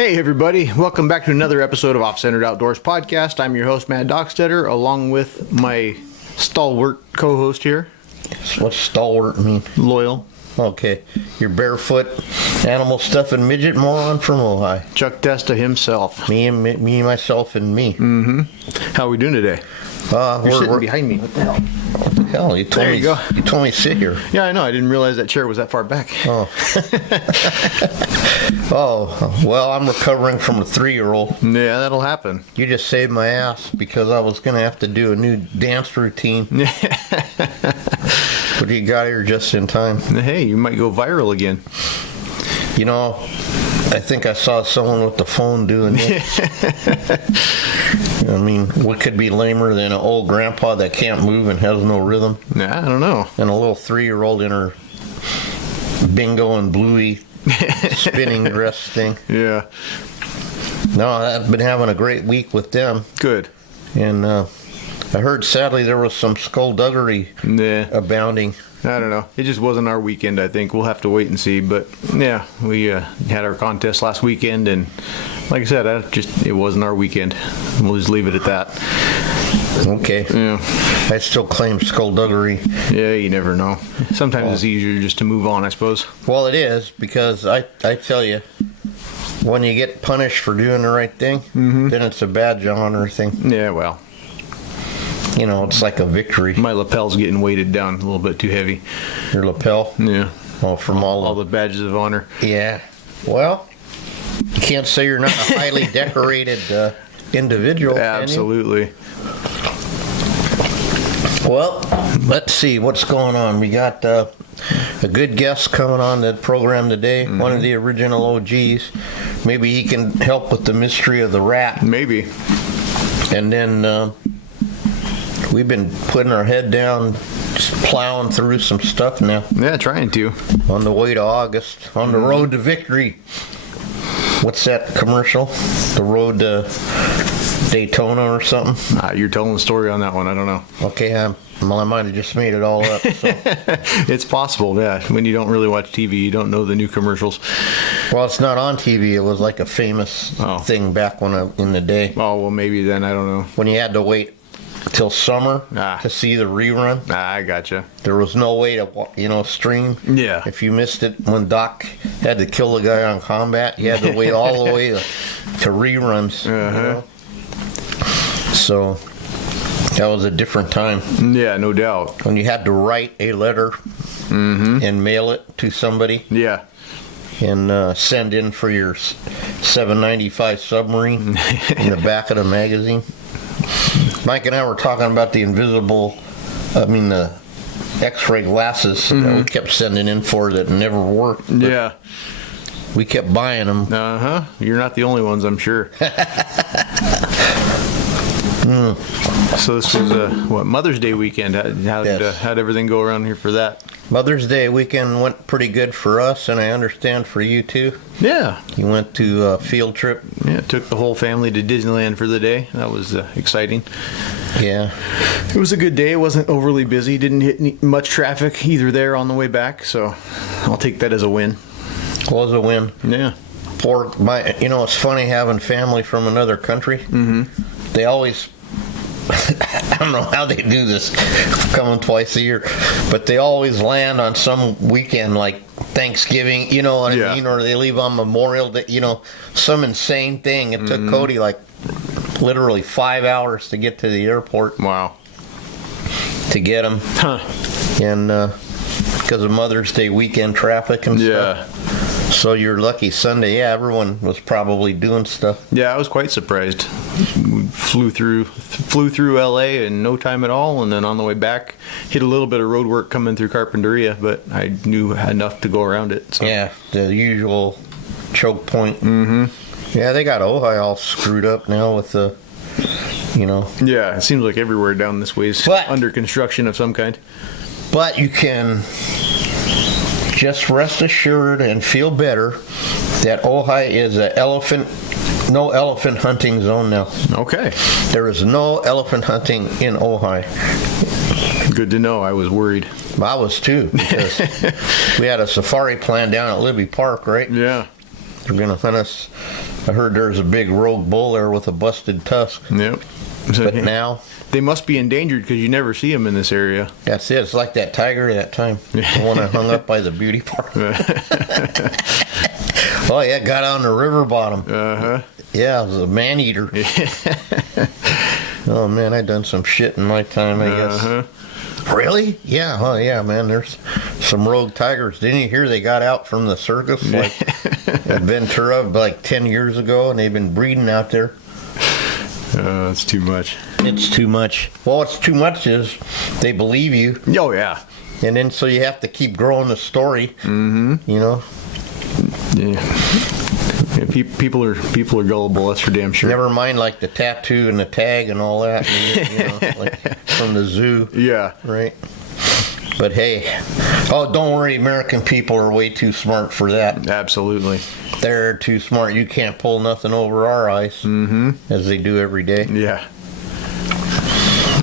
Hey everybody, welcome back to another episode of OffCentered Outdoors Podcast. I'm your host, Matt Dockstetter, along with my stalwart co-host here. What's stalwart mean? Loyal. Okay. Your barefoot animal stuffing midget moron from Ojai. Chuck Testa himself. Me, myself, and me. Mm-hmm. How are we doing today? You're sitting behind me. What the hell? What the hell? You told There you go. You told me to sit here. Yeah, I know. I didn't realize that chair was that far back. Oh. Oh, well, I'm recovering from a 3-year-old. Yeah, that'll happen. You just saved my ass because I was going to have to do a new dance routine. But you got here just in time. Hey, you might go viral again. You know, I think I saw someone with the phone doing this. I mean, what could be lamer than an old grandpa that can't move and has no rhythm? Nah, I don't know. And a little 3-year-old in her bingo and bluey spinning dress thing. Yeah. No, I've been having a great week with them. Good. And I heard, sadly, there was some skullduggery abounding. I don't know. It just wasn't our weekend, I think. We'll have to wait and see. But, yeah, we had our contest last weekend, and like I said, it wasn't our weekend. We'll just leave it at that. Okay. Yeah. I still claim skullduggery. Yeah, you never know. Sometimes it's easier just to move on, I suppose. Well, it is, because I tell you, when you get punished for doing the right thing, then it's a badge of honor thing. Yeah, well. You know, it's like a victory. My lapel's getting weighted down a little bit too heavy. Your lapel? Yeah. Oh, from all the badges of honor. Yeah. Well, you can't say you're not a highly decorated individual. Absolutely. Well, let's see what's going on. We got a good guest coming on the program today, one of the original OGs. Maybe he can help with the mystery of the rat. Maybe. And then we've been putting our head down, just plowing through some stuff now. Yeah, trying to. On the way to August, on the road to victory. What's that commercial? The road to Daytona or something? You're telling the story on that one. I don't know. Okay, I might have just made it all up. So. It's possible, yeah. When you don't really watch TV, you don't know the new commercials. Well, it's not on TV. It was like a famous thing back in the day. Oh, well, maybe then. I don't know. When you had to wait till summer to see the rerun. I gotcha. There was no way to, stream. Yeah. If you missed it when Doc had to kill the guy on Combat, you had to wait all the way to reruns. Uh-huh. So that was a different time. Yeah, no doubt. When you had to write a letter and mail it to somebody. Yeah. And send in for your 795 submarine in the back of the magazine. Mike and I were talking about the the X-ray glasses that we kept sending in for that never worked. Yeah. We kept buying them. Uh-huh. You're not the only ones, I'm sure. So this was Mother's Day weekend. How'd everything go around here for that? Mother's Day weekend went pretty good for us, and I understand for you too. Yeah. You went to a field trip. Yeah, took the whole family to Disneyland for the day. That was exciting. Yeah. It was a good day. It wasn't overly busy. Didn't hit much traffic either there on the way back, so I'll take that as a win. It was a win. Yeah. It's funny having family from another country. Mm-hmm. They always... I don't know how they do this, coming twice a year, but they always land on some weekend like Thanksgiving, you know what I mean, or they leave on Memorial Day, some insane thing. It took Cody like literally 5 hours to get to the airport. Wow. To get him. Huh. And because of Mother's Day weekend traffic and stuff. So you're lucky Sunday. Yeah, everyone was probably doing stuff. Yeah, I was quite surprised. We flew through LA in no time at all, and then on the way back, hit a little bit of road work coming through Carpinteria, but I knew enough to go around it. So. Yeah, the usual choke point. Mm-hmm. Yeah, they got Ojai all screwed up now with the, Yeah, it seems like everywhere down this way is under construction of some kind. But you can just rest assured and feel better that Ojai is no elephant hunting zone now. Okay. There is no elephant hunting in Ojai. Good to know. I was worried. I was too, because we had a safari plan down at Libby Park, right? Yeah. They're going to hunt us. I heard there's a big rogue bull there with a busted tusk. Yep. So, But now, they must be endangered because you never see them in this area. that's it. It's like that tiger that time. The one I hung up by the beauty park. Oh, yeah, got on the river bottom. Uh-huh. Yeah, it was a man-eater. Oh, man, I done some shit in my time, I guess. Uh-huh. Really? Yeah. Oh, yeah, man. There's some rogue tigers. Didn't you hear they got out from the circus like at Ventura like 10 years ago, and they've been breeding out there? It's too much. It's too much. Well, what's too much is they believe you, Oh, yeah. and then so you have to keep growing the story. Mm-hmm. You know? Yeah. People are gullible, that's for damn sure. Never mind like the tattoo and the tag and all that, you know, like from the zoo. Yeah. Right. But hey, oh, don't worry, American people are way too smart for that. Absolutely. They're too smart. You can't pull nothing over our eyes, as they do every day. Yeah.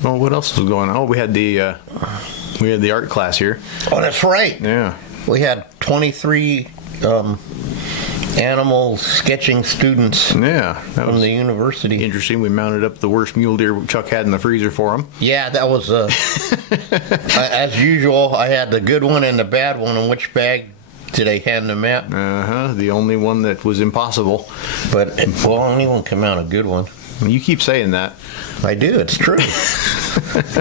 Well, what else was going on? Oh, we had the art class here. Oh, that's right. Yeah. We had 23 animal sketching students Yeah. That from was the university. interesting. We mounted up the worst mule deer Chuck had in the freezer for him. Yeah, that was as usual. I had the good one and the bad one. In which bag did I hand them at? Uh-huh. The only one that was impossible. But well, only one come out a good one. You keep saying that. I do. It's true.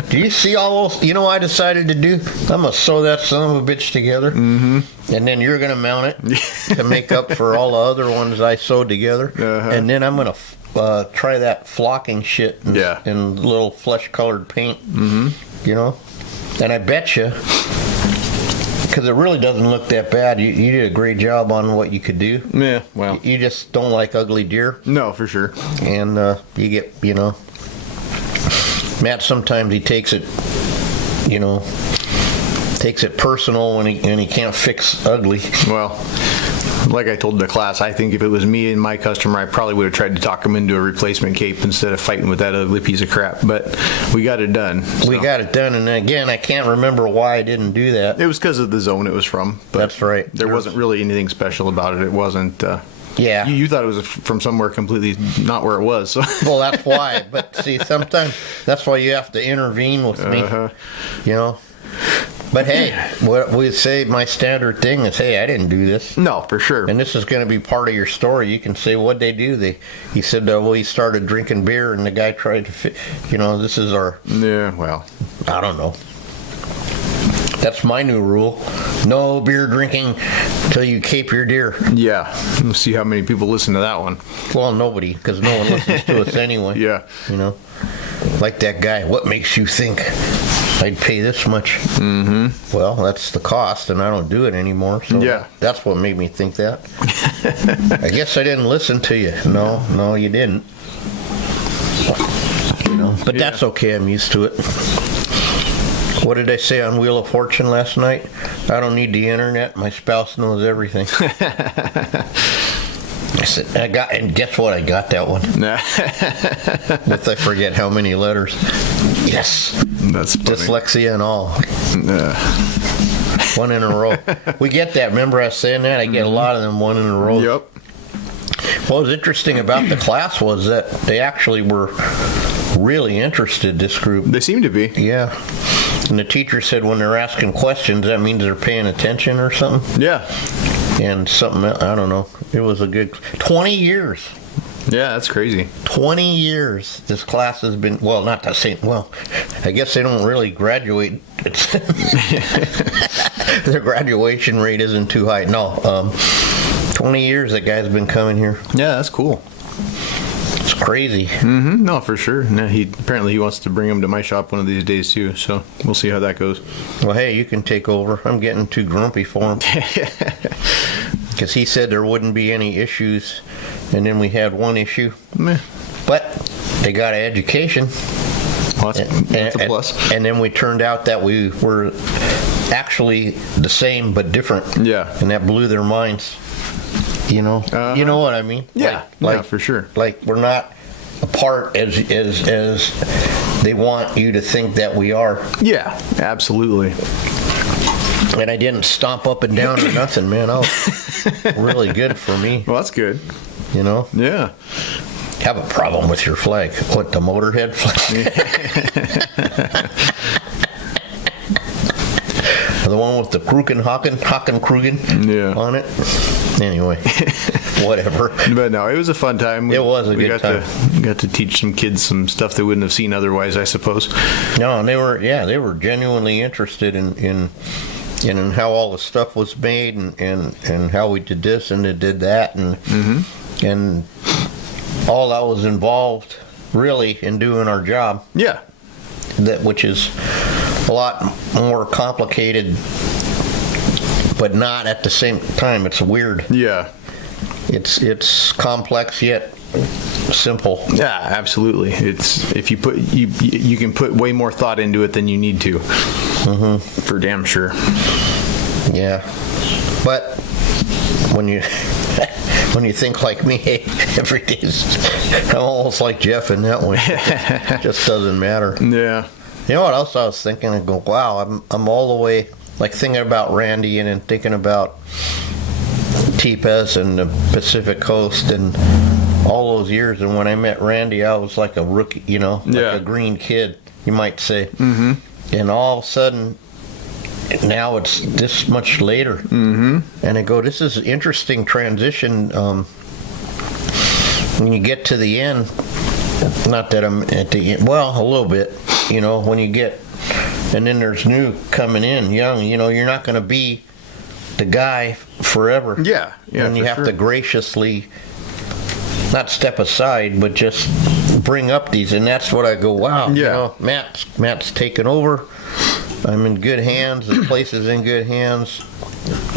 Do you see all those? You know what I decided to do? I'm going to sew that son of a bitch together. Mm-hmm. And then you're going to mount it to make up for all the other ones I sewed together. Uh-huh. And then I'm going to try that flocking shit in little flesh-colored paint. Mm-hmm. You know? And I bet you, because it really doesn't look that bad, you did a great job on what you could do. Yeah, well. You just don't like ugly deer. No, for sure. And you get, Matt sometimes he takes it personal when he can't fix ugly. Well, like I told the class, I think if it was me and my customer, I probably would have tried to talk him into a replacement cape instead of fighting with that ugly piece of crap. But we got it done. So. We got it done, and again, I can't remember why I didn't do that. It was because of the zone it was from. But that's right. There wasn't really anything special about it. It wasn't. Yeah. You thought it was from somewhere completely not where it was. So. Well, that's why. But see, sometimes that's why you have to intervene with me. But hey, what we say, my standard thing is, hey, I didn't do this. No, for sure. And this is going to be part of your story. You can say, what'd they do? He said, well, he started drinking beer, and the guy tried to, this is our... Yeah, well. I don't know. That's my new rule. No beer drinking till you cape your deer. Yeah. We'll see how many people listen to that one. Well, nobody, because no one listens to us anyway. Yeah. Like that guy, what makes you think I'd pay this much? Mm-hmm. Well, that's the cost, and I don't do it anymore. So yeah. That's what made me think that. I guess I didn't listen to you. No, you didn't. But that's okay. I'm used to it. What did I say on Wheel of Fortune last night? I don't need the internet. My spouse knows everything. I said, and guess what? I got that one. With I forget how many letters. Yes. That's funny. Dyslexia and all. One in a row. We get that. Remember I was saying that? I get a lot of them one in a row. Yep. What was interesting about the class was that they actually were really interested, this group. They seem to be. Yeah. And the teacher said when they're asking questions, that means they're paying attention or something. Yeah. And something, I don't know. It was a good 20 years. Yeah, that's crazy. 20 years this class has been, well, not the same, well, I guess they don't really graduate. Their graduation rate isn't too high. No, 20 years that guy's been coming here. Yeah, that's cool. It's crazy. Mm-hmm. No, for sure. No, he wants to bring him to my shop one of these days too. So we'll see how that goes. Well, hey, you can take over. I'm getting too grumpy for him because he said there wouldn't be any issues, and then we had one issue. Meh. But they got an education. Well, that's a plus. And then we turned out that we were actually the same but different. Yeah. And that blew their minds. You know what I mean? Yeah, yeah, for sure. Like we're not apart as they want you to think that we are. Yeah, absolutely. And I didn't stomp up and down or nothing, man. I was really good for me, Well, that's good. you know. Yeah. Have a problem with your flag. What, the Motorhead flag? The one with the Haken on it. Anyway, whatever. But no, it was a fun time. It was a good time. Got to teach some kids some stuff they wouldn't have seen otherwise, I suppose. No, and they were genuinely interested in how all the stuff was made and how we did this and did that and all that was involved really in doing our job. Yeah. Which is a lot more complicated, but not at the same time. It's weird. Yeah. It's complex yet simple. Yeah, absolutely. It's if you put you can put way more thought into it than you need to. For damn sure. Yeah, but when you think like me, every day I'm almost like Jeff in that way. It just doesn't matter. Yeah. You know what else I was thinking? I go, wow, I'm all the way like thinking about Randy and then thinking about Tipes and the Pacific Coast and all those years. And when I met Randy, I was like a rookie, you know, like a green kid, you might say. Mm-hmm. And all of a sudden, now it's this much later. Mm-hmm. And I go, this is an interesting transition. When you get to the end, not that I'm at the end, well, a little bit, you know, when you get, and then there's new coming in, young, you know, you're not going to be the guy forever. Yeah. And you have to graciously not step aside, but just bring up these, and that's what I go, wow, you know, Matt's taken over. I'm in good hands. The place is in good hands.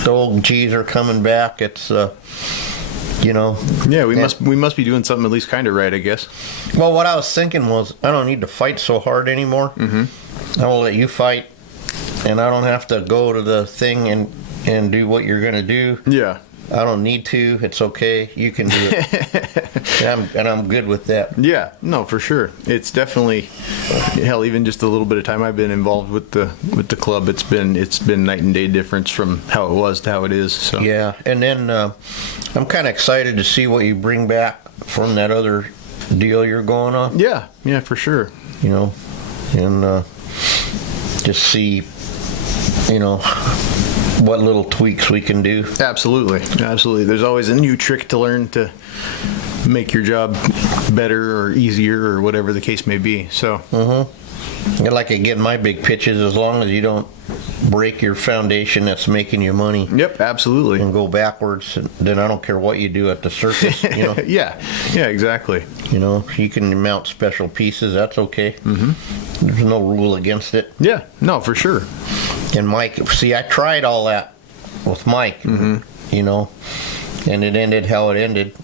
The old G's are coming back. It's, you know. Yeah, we must be doing something at least kind of right, I guess. Well, what I was thinking was, I don't need to fight so hard anymore. Mm-hmm. I will let you fight, and I don't have to go to the thing and do what you're going to do. Yeah. I don't need to. It's okay. You can do it. and I'm good with that. Yeah, no, for sure. It's definitely, hell, even just a little bit of time I've been involved with the club, it's been night and day difference from how it was to how it is. So yeah, and then I'm kind of excited to see what you bring back from that other deal you're going on. Yeah, for sure. You know, and just see, you know, what little tweaks we can do. Absolutely. There's always a new trick to learn to make your job better or easier or whatever the case may be. So. Mm-hmm. Like again, my big pitch is as long as you don't break your foundation that's making you money. Yep, absolutely. And go backwards, then I don't care what you do at the circus. You know. Yeah, exactly. You know, you can mount special pieces. That's okay. Mm-hmm. There's no rule against it. Yeah, no, for sure. And Mike, see, I tried all that with Mike, you know, and it ended how it ended.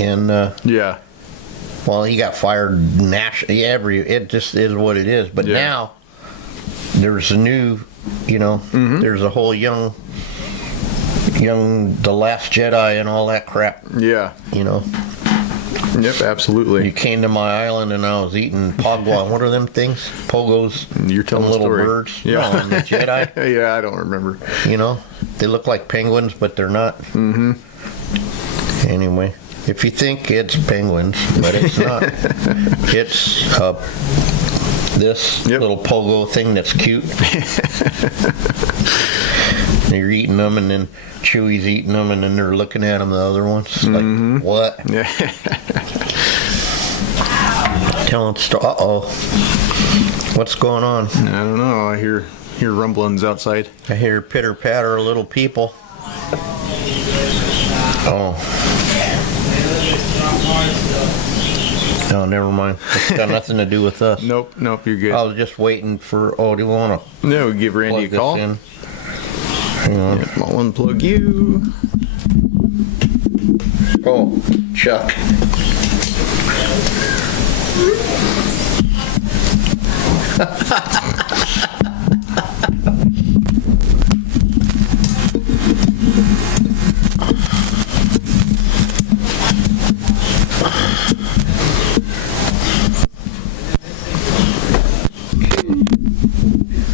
And yeah, well, he got fired nationally. It just is what it is. But now there's a new, you know, there's a whole young, The Last Jedi and all that crap. Yeah, you know. Yep, absolutely. You came to my island and I was eating pogwa. What are them things? Pogos. You're telling little story. Birds. Yeah, no, the Jedi. Yeah, I don't remember. You know, they look like penguins, but they're not. Mm-hmm. Anyway, if you think it's penguins, but it's not. It's this little pogo thing that's cute. You're eating them, and then Chewy's eating them, and then they're looking at them, the other ones. Like, what? Yeah. Telling uh-oh. What's going on? I don't know. I hear rumblings outside. I hear pitter-patter of little people. Oh. No, never mind. It's got nothing to do with us. Nope, you're good. I was just waiting for, do you want to No, we give Randy a call. In? Hang on. Yep, I'll unplug you. Oh, Chuck.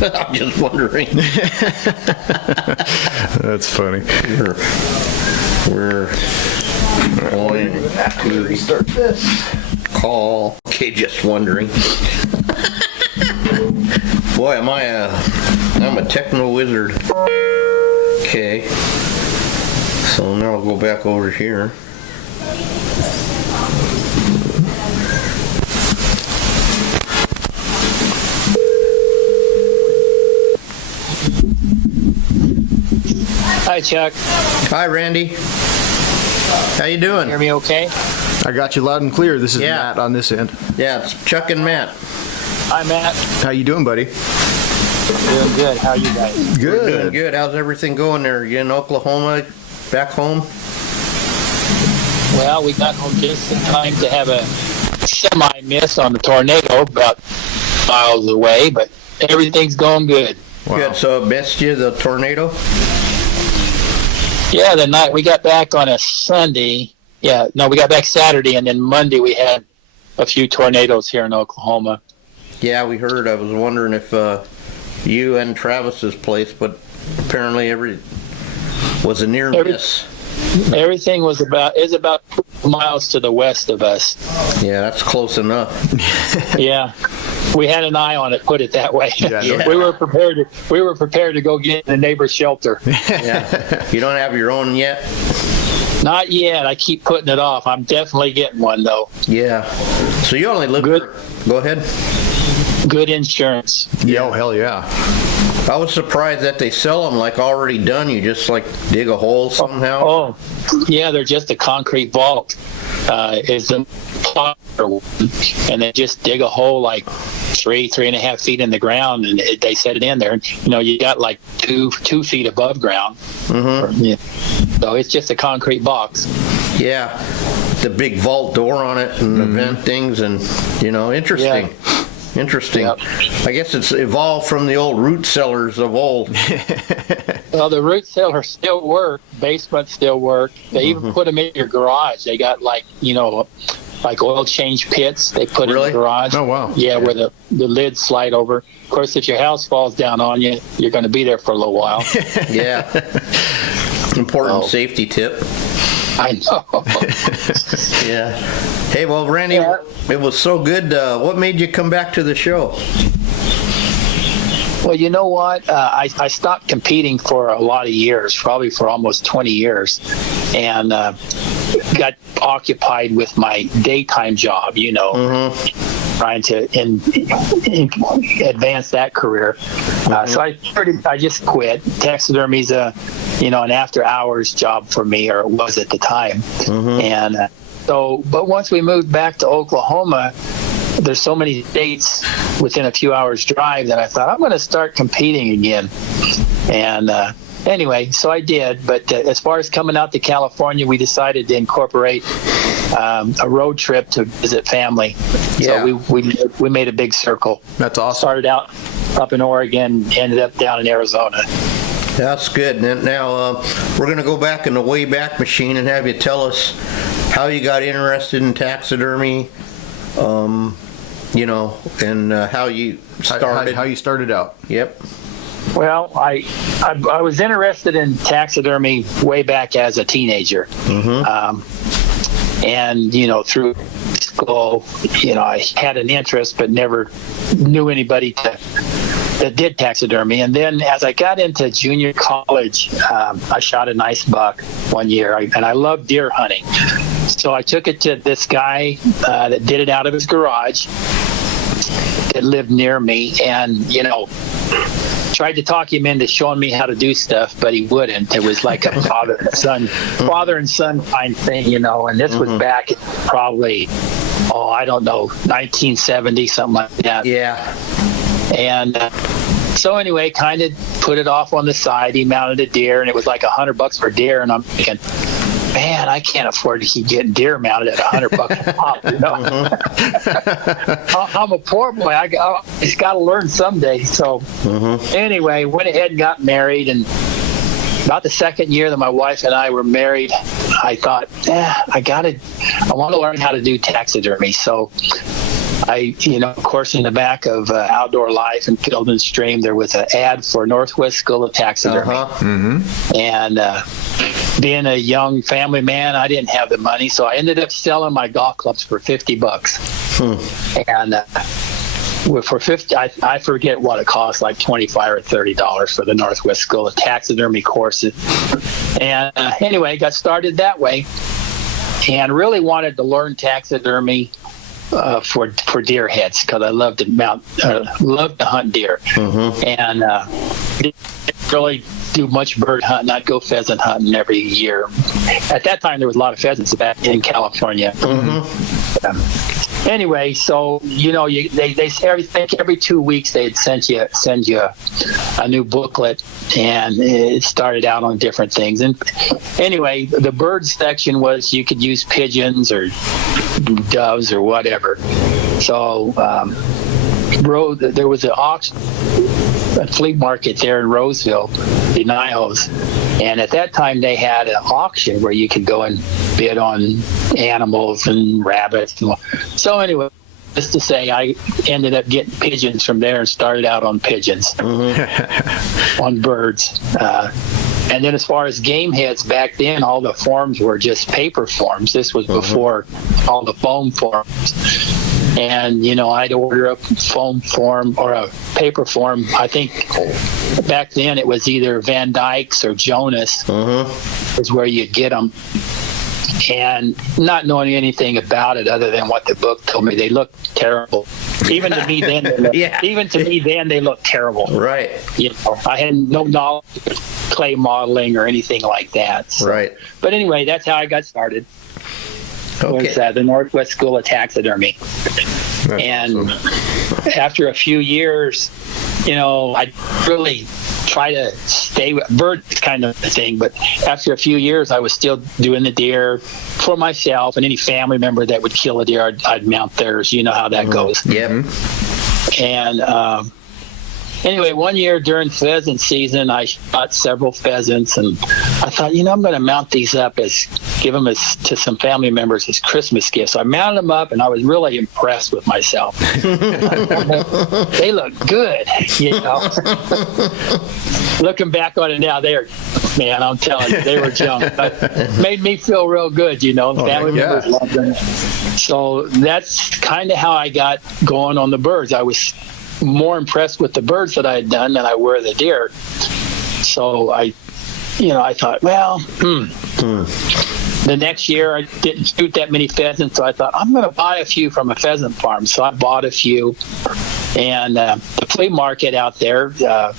I'm just wondering. That's funny. We're going to restart this. call. Okay, just wondering. Boy, I'm a techno wizard. Okay. So now I'll go back over here. Hi, Chuck. Hi, Randy. How you doing? Hear me okay? I got you loud and clear. This is Yeah. Matt on this end. Yeah, it's Chuck and Matt. Hi, Matt. How you doing, buddy? Doing good. How are you guys? We're doing good. How's everything going there? You in Oklahoma? Back home? Well, we got home just in time to have a semi-miss on the tornado about miles away, but everything's going good. Wow. Good. So it missed you, the tornado? Yeah, the night we got back on a Sunday. Yeah, no, we got back Saturday, and then Monday we had a few tornadoes here in Oklahoma. Yeah, we heard. I was wondering if you and Travis's place, but apparently was a near miss. Everything is about 2 miles to the west of us. Yeah, that's close enough. Yeah, we had an eye on it. Put it that way. Yeah, no- We were prepared to go get in the neighbor's shelter. Yeah. You don't have your own yet? Not yet. I keep putting it off. I'm definitely getting one though. Yeah. So you only live Good. Go ahead. Good insurance. Yeah, oh, hell yeah. I was surprised that they sell them like already done. You just like dig a hole somehow. Oh, yeah. They're just a concrete vault. Is a plotter, and they just dig a hole like 3.5 feet in the ground, and they set it in there. And, you got like 2 feet above ground. Mm-hmm. Yeah. So it's just a concrete box. Yeah. The big vault door on it and the vent things and, interesting. Yeah. Interesting. Yep. I guess it's evolved from the old root cellars of old. Well, the root cellars still work. Basements still work. They even put them in your garage. They got like oil change pits. They put in Really? the garage. Oh, wow. Yeah, where the lids slide over. Of course, if your house falls down on you, you're going to be there for a little while. Yeah. Important Oh. safety tip. I know. Yeah. Hey, well, Randy, Yeah. it was so good. What made you come back to the show? Well, you know what? I stopped competing for a lot of years, probably for almost 20 years, and got occupied with my daytime job, trying to advance that career. So I just quit. Taxidermy's an after-hours job for me, or it was at the time. And but once we moved back to Oklahoma, there's so many states within a few hours drive that I thought I'm going to start competing again. And anyway, so I did. But as far as coming out to California, we decided to incorporate a road trip to visit family. Yeah. So we made a big circle. That's awesome. Started out up in Oregon, ended up down in Arizona. That's good. Now, we're going to go back in the Wayback Machine and have you tell us how you got interested in taxidermy, and how you started. How you started out. Yep. Well, I was interested in taxidermy way back as a teenager. And, through school, I had an interest but never knew anybody that did taxidermy. And then as I got into junior college, I shot a nice buck one year, and I loved deer hunting. So I took it to this guy that did it out of his garage that lived near me, and, tried to talk him into showing me how to do stuff, but he wouldn't. It was like a father and son kind thing, and this was back in probably, I don't know, 1970, something like that. Yeah. And so anyway, kind of put it off on the side. He mounted a deer, and it was like $100 for deer, and I'm thinking, man, I can't afford to keep getting deer mounted at $100 a pop. I'm a poor boy. I just got to learn someday. So anyway, went ahead and got married, and about the second year that my wife and I were married, I thought, I want to learn how to do taxidermy. So of course, in the back of Outdoor Life and Field and Stream, there was an ad for Northwest School of Taxidermy. And being a young family man, I didn't have the money, so I ended up selling my golf clubs for $50. And for 50, I forget what it cost, like $25 or $30 for the Northwest School of Taxidermy courses. And anyway, got started that way, and really wanted to learn taxidermy for deer heads, because I love to hunt deer, and didn't really do much bird hunting. I'd go pheasant hunting every year. At that time, there was a lot of pheasants back in California. Anyway, so they every 2 weeks they'd send you a new booklet, and it started out on different things. And anyway, the bird section was you could use pigeons or doves or whatever. So there was an auction, a flea market there in Roseville, the Nijos, and at that time they had an auction where you could go and bid on animals and rabbits. So anyway, just to say, I ended up getting pigeons from there and started out on pigeons, on birds. And then as far as game heads, back then all the forms were just paper forms. This was before all the foam forms. And, I'd order a foam form or a paper form. I think back then it was either Van Dyke's or Jonas is where you'd get them. And not knowing anything about it other than what the book told me, they looked terrible. Even to me then, they looked terrible. Right. I had no knowledge of clay modeling or anything like that. So. Right. But anyway, that's how I got started. Was the Northwest School of Taxidermy. And after a few years, I really try to stay with birds, kind of thing. But after a few years, I was still doing the deer for myself, and any family member that would kill a deer, I'd mount theirs. You know how that goes. Yep. And anyway, one year during pheasant season, I shot several pheasants, and I thought, I'm going to mount these up give them to some family members as Christmas gifts. So I mounted them up, and I was really impressed with myself. They look good, Looking back on it now, man, I'm telling you, they were junk. But made me feel real good, Family members loved them. So that's kind of how I got going on the birds. I was more impressed with the birds that I had done than I were the deer. So I thought, the next year I didn't shoot that many pheasants, so I thought I'm going to buy a few from a pheasant farm. So I bought a few, and the flea market out there, I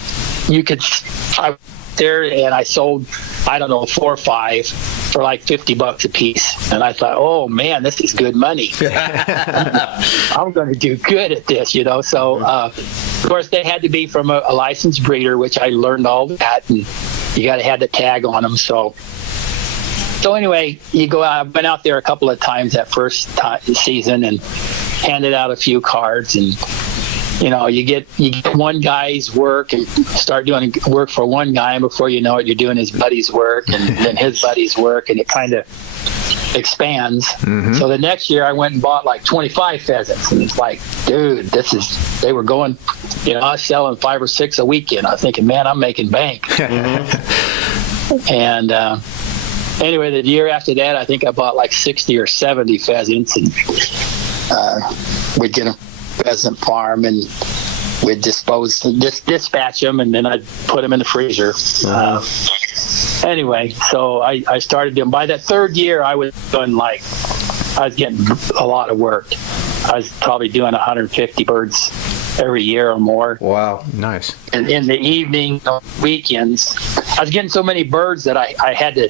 sold, 4 or 5 for like $50 a piece. And I thought, oh man, this is good money. I'm going to do good at this, So, of course, they had to be from a licensed breeder, which I learned all that, and you got to have the tag on them. So anyway, I went out there a couple of times that first season and handed out a few cards, and you get one guy's work and start doing work for one guy, and before you know it, you're doing his buddy's work and then his buddy's work, and it kind of expands. So the next year I went and bought like 25 pheasants, and it's like, dude, they were going, I was selling 5 or 6 a weekend. I was thinking, man, I'm making bank. And anyway, the year after that, I think I bought like 60 or 70 pheasants, and we'd get them pheasant farm, and we'd dispatch them, and then I'd put them in the freezer. Anyway, so I started doing. By that third year, I was getting a lot of work. I was probably doing 150 birds every year or more. Wow, nice. And in the evening, weekends, I was getting so many birds that I had to.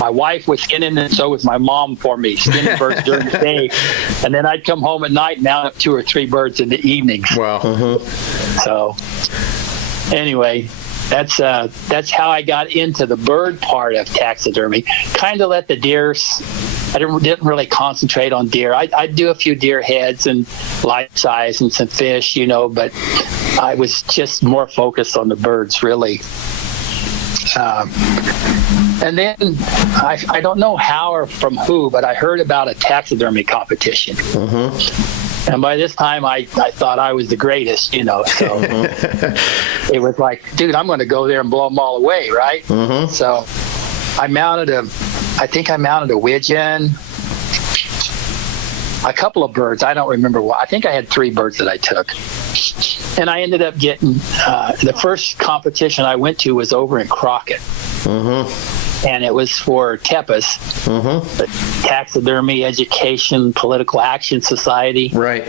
My wife was skinning, and so was my mom for me, skinning birds during the day. And then I'd come home at night and mount up 2 or 3 birds in the evenings. Wow. So anyway, that's how I got into the bird part of taxidermy. Kind of let the deer. I didn't really concentrate on deer. I'd do a few deer heads and life size and some fish, but I was just more focused on the birds, really. And then I don't know how or from who, but I heard about a taxidermy competition. And by this time, I thought I was the greatest, you know. So it was like, dude, I'm going to go there and blow them all away, right? So I mounted a widgeon, a couple of birds. I don't remember what. I think I had 3 birds that I took. And I ended up getting, the first competition I went to was over in Crockett. And it was for TEPAS, the Taxidermy Education Political Action Society. Right.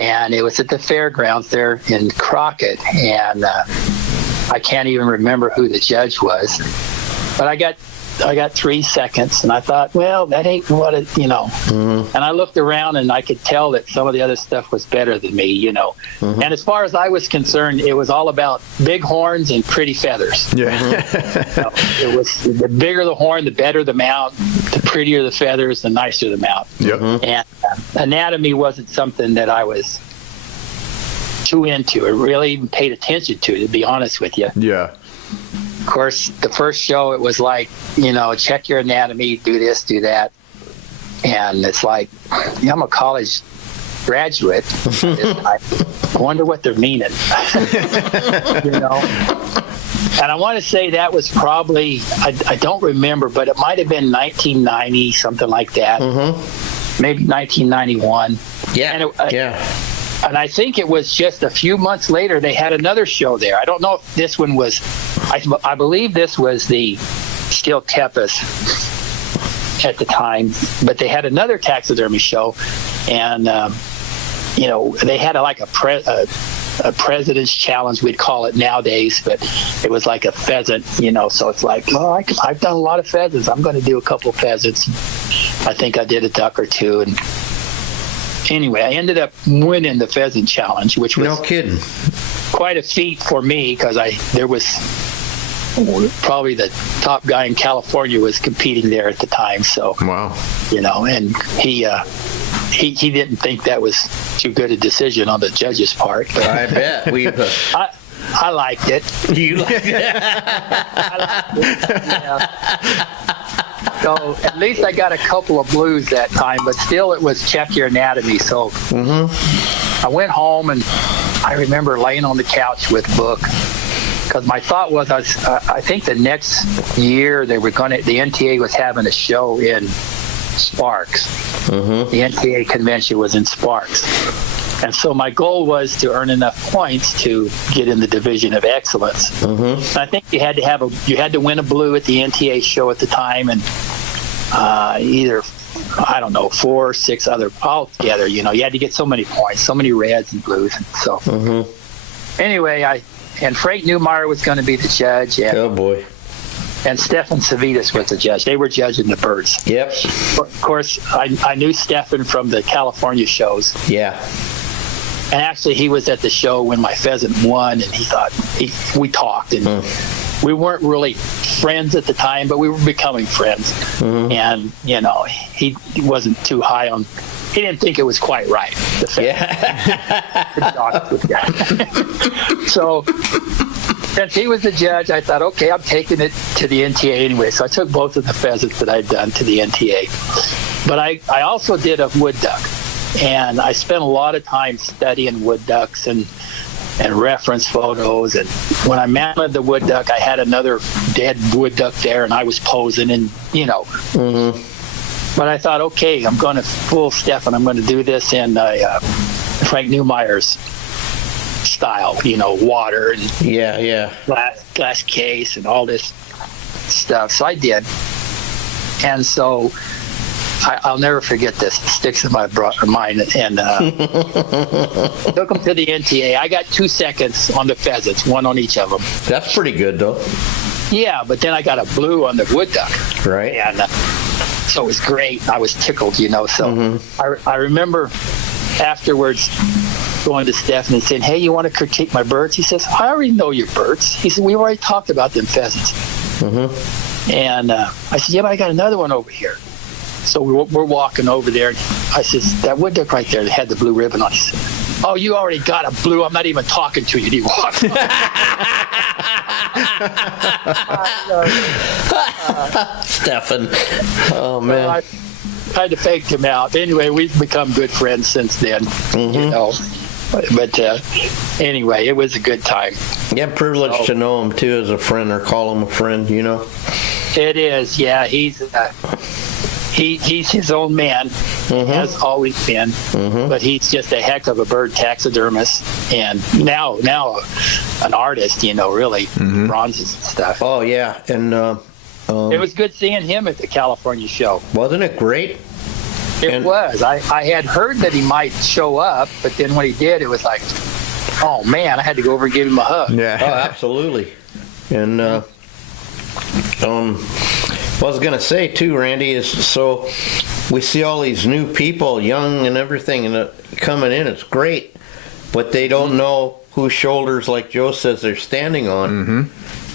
And it was at the fairgrounds there in Crockett. And I can't even remember who the judge was. But I got 3 seconds, and I thought, well, that ain't what it, you know. And I looked around, and I could tell that some of the other stuff was better than me, you know. And as far as I was concerned, it was all about big horns and pretty feathers. Yeah. So it was the bigger the horn, the better the mount, the prettier the feathers, the nicer the mount. Yep. And anatomy wasn't something that I was too into or really even paid attention to be honest with you. Yeah. Of course, the first show, it was like, you know, check your anatomy, do this, do that. And it's like, I'm a college graduate. I wonder what they're meaning. You know? And I want to say that was probably, I don't remember, but it might have been 1990, something like that. Maybe 1991. Yeah. And yeah. And I think it was just a few months later they had another show there. I don't know if this one was, I believe this was the still TEPAS at the time, but they had another taxidermy show, and you know, they had a president's challenge, we'd call it nowadays, but it was like a pheasant, you know. So it's like, oh, I've done a lot of pheasants. I'm going to do a couple of pheasants. I think I did a duck or 2, and anyway, I ended up winning the pheasant challenge, which was no kidding, quite a feat for me, because there was probably the top guy in California was competing there at the time. So Wow. You know, and he didn't think that was too good a decision on the judge's part. But I bet I liked it. You liked it. I liked it. Yeah. So at least I got a couple of blues that time, but still it was check your anatomy. So I went home, and I remember laying on the couch with book, because my thought was I think the next year the NTA was having a show in Sparks. The NTA convention was in Sparks. And so my goal was to earn enough points to get in the Division of Excellence. I think you had to win a blue at the NTA show at the time, and either, I don't know, 4 or 6 other altogether. You know, you had to get so many points, so many reds and blues. So anyway, and Frank Newmeyer was going to be the judge, and oh boy, and Stefan Savitas was the judge. They were judging the birds. Yep. Of course, I knew Stefan from the California shows. Yeah. And actually, he was at the show when my pheasant won, and we talked, and we weren't really friends at the time, but we were becoming friends. And, you know, he wasn't too high on, he didn't think it was quite right. So, since he was the judge, I thought, okay, I'm taking it to the NTA anyway. So I took both of the pheasants that I'd done to the NTA. But I also did a wood duck. And I spent a lot of time studying wood ducks and reference photos. And when I mounted the wood duck, I had another dead wood duck there, and I was posing, and, you know. But I thought, okay, I'm going to fool Stefan. I'm going to do this in Frank Newmeyer's style, you know, water and glass case and all this stuff. So I did. And so I'll never forget this. It sticks in my mind. And took them to the NTA. I got 2 seconds on the pheasants, 1 on each of them. That's pretty good, though. Yeah, but then I got a blue on the wood duck. Right. And so it was great. I was tickled, you know. So I remember afterwards going to Stefan and saying, hey, you want to critique my birds? He says, I already know your birds. He said, we already talked about them pheasants. And I said, yeah, but I got another one over here. So we're walking over there. I says, that wood duck right there that had the blue ribbon on it. He said, oh, you already got a blue. I'm not even talking to you. And he walked on. Stefan. Oh, man. faked him out. Anyway, we've become good friends since then. You know. But anyway, it was a good time. Yeah, privileged to know him too as a friend, or call him a friend, you know. It is, yeah. He's his own man, has always been, but he's just a heck of a bird taxidermist, and now an artist, you know, really, bronzes and stuff. Oh yeah, and it was good seeing him at the California show. Wasn't it great? It was. I had heard that he might show up, but then when he did, it was like, oh man, I had to go over and give him a hug. Yeah. Oh, absolutely. And what I was going to say too, Randy, is so we see all these new people, young and everything, and coming in. It's great, but they don't know whose shoulders, like Joe says, they're standing on.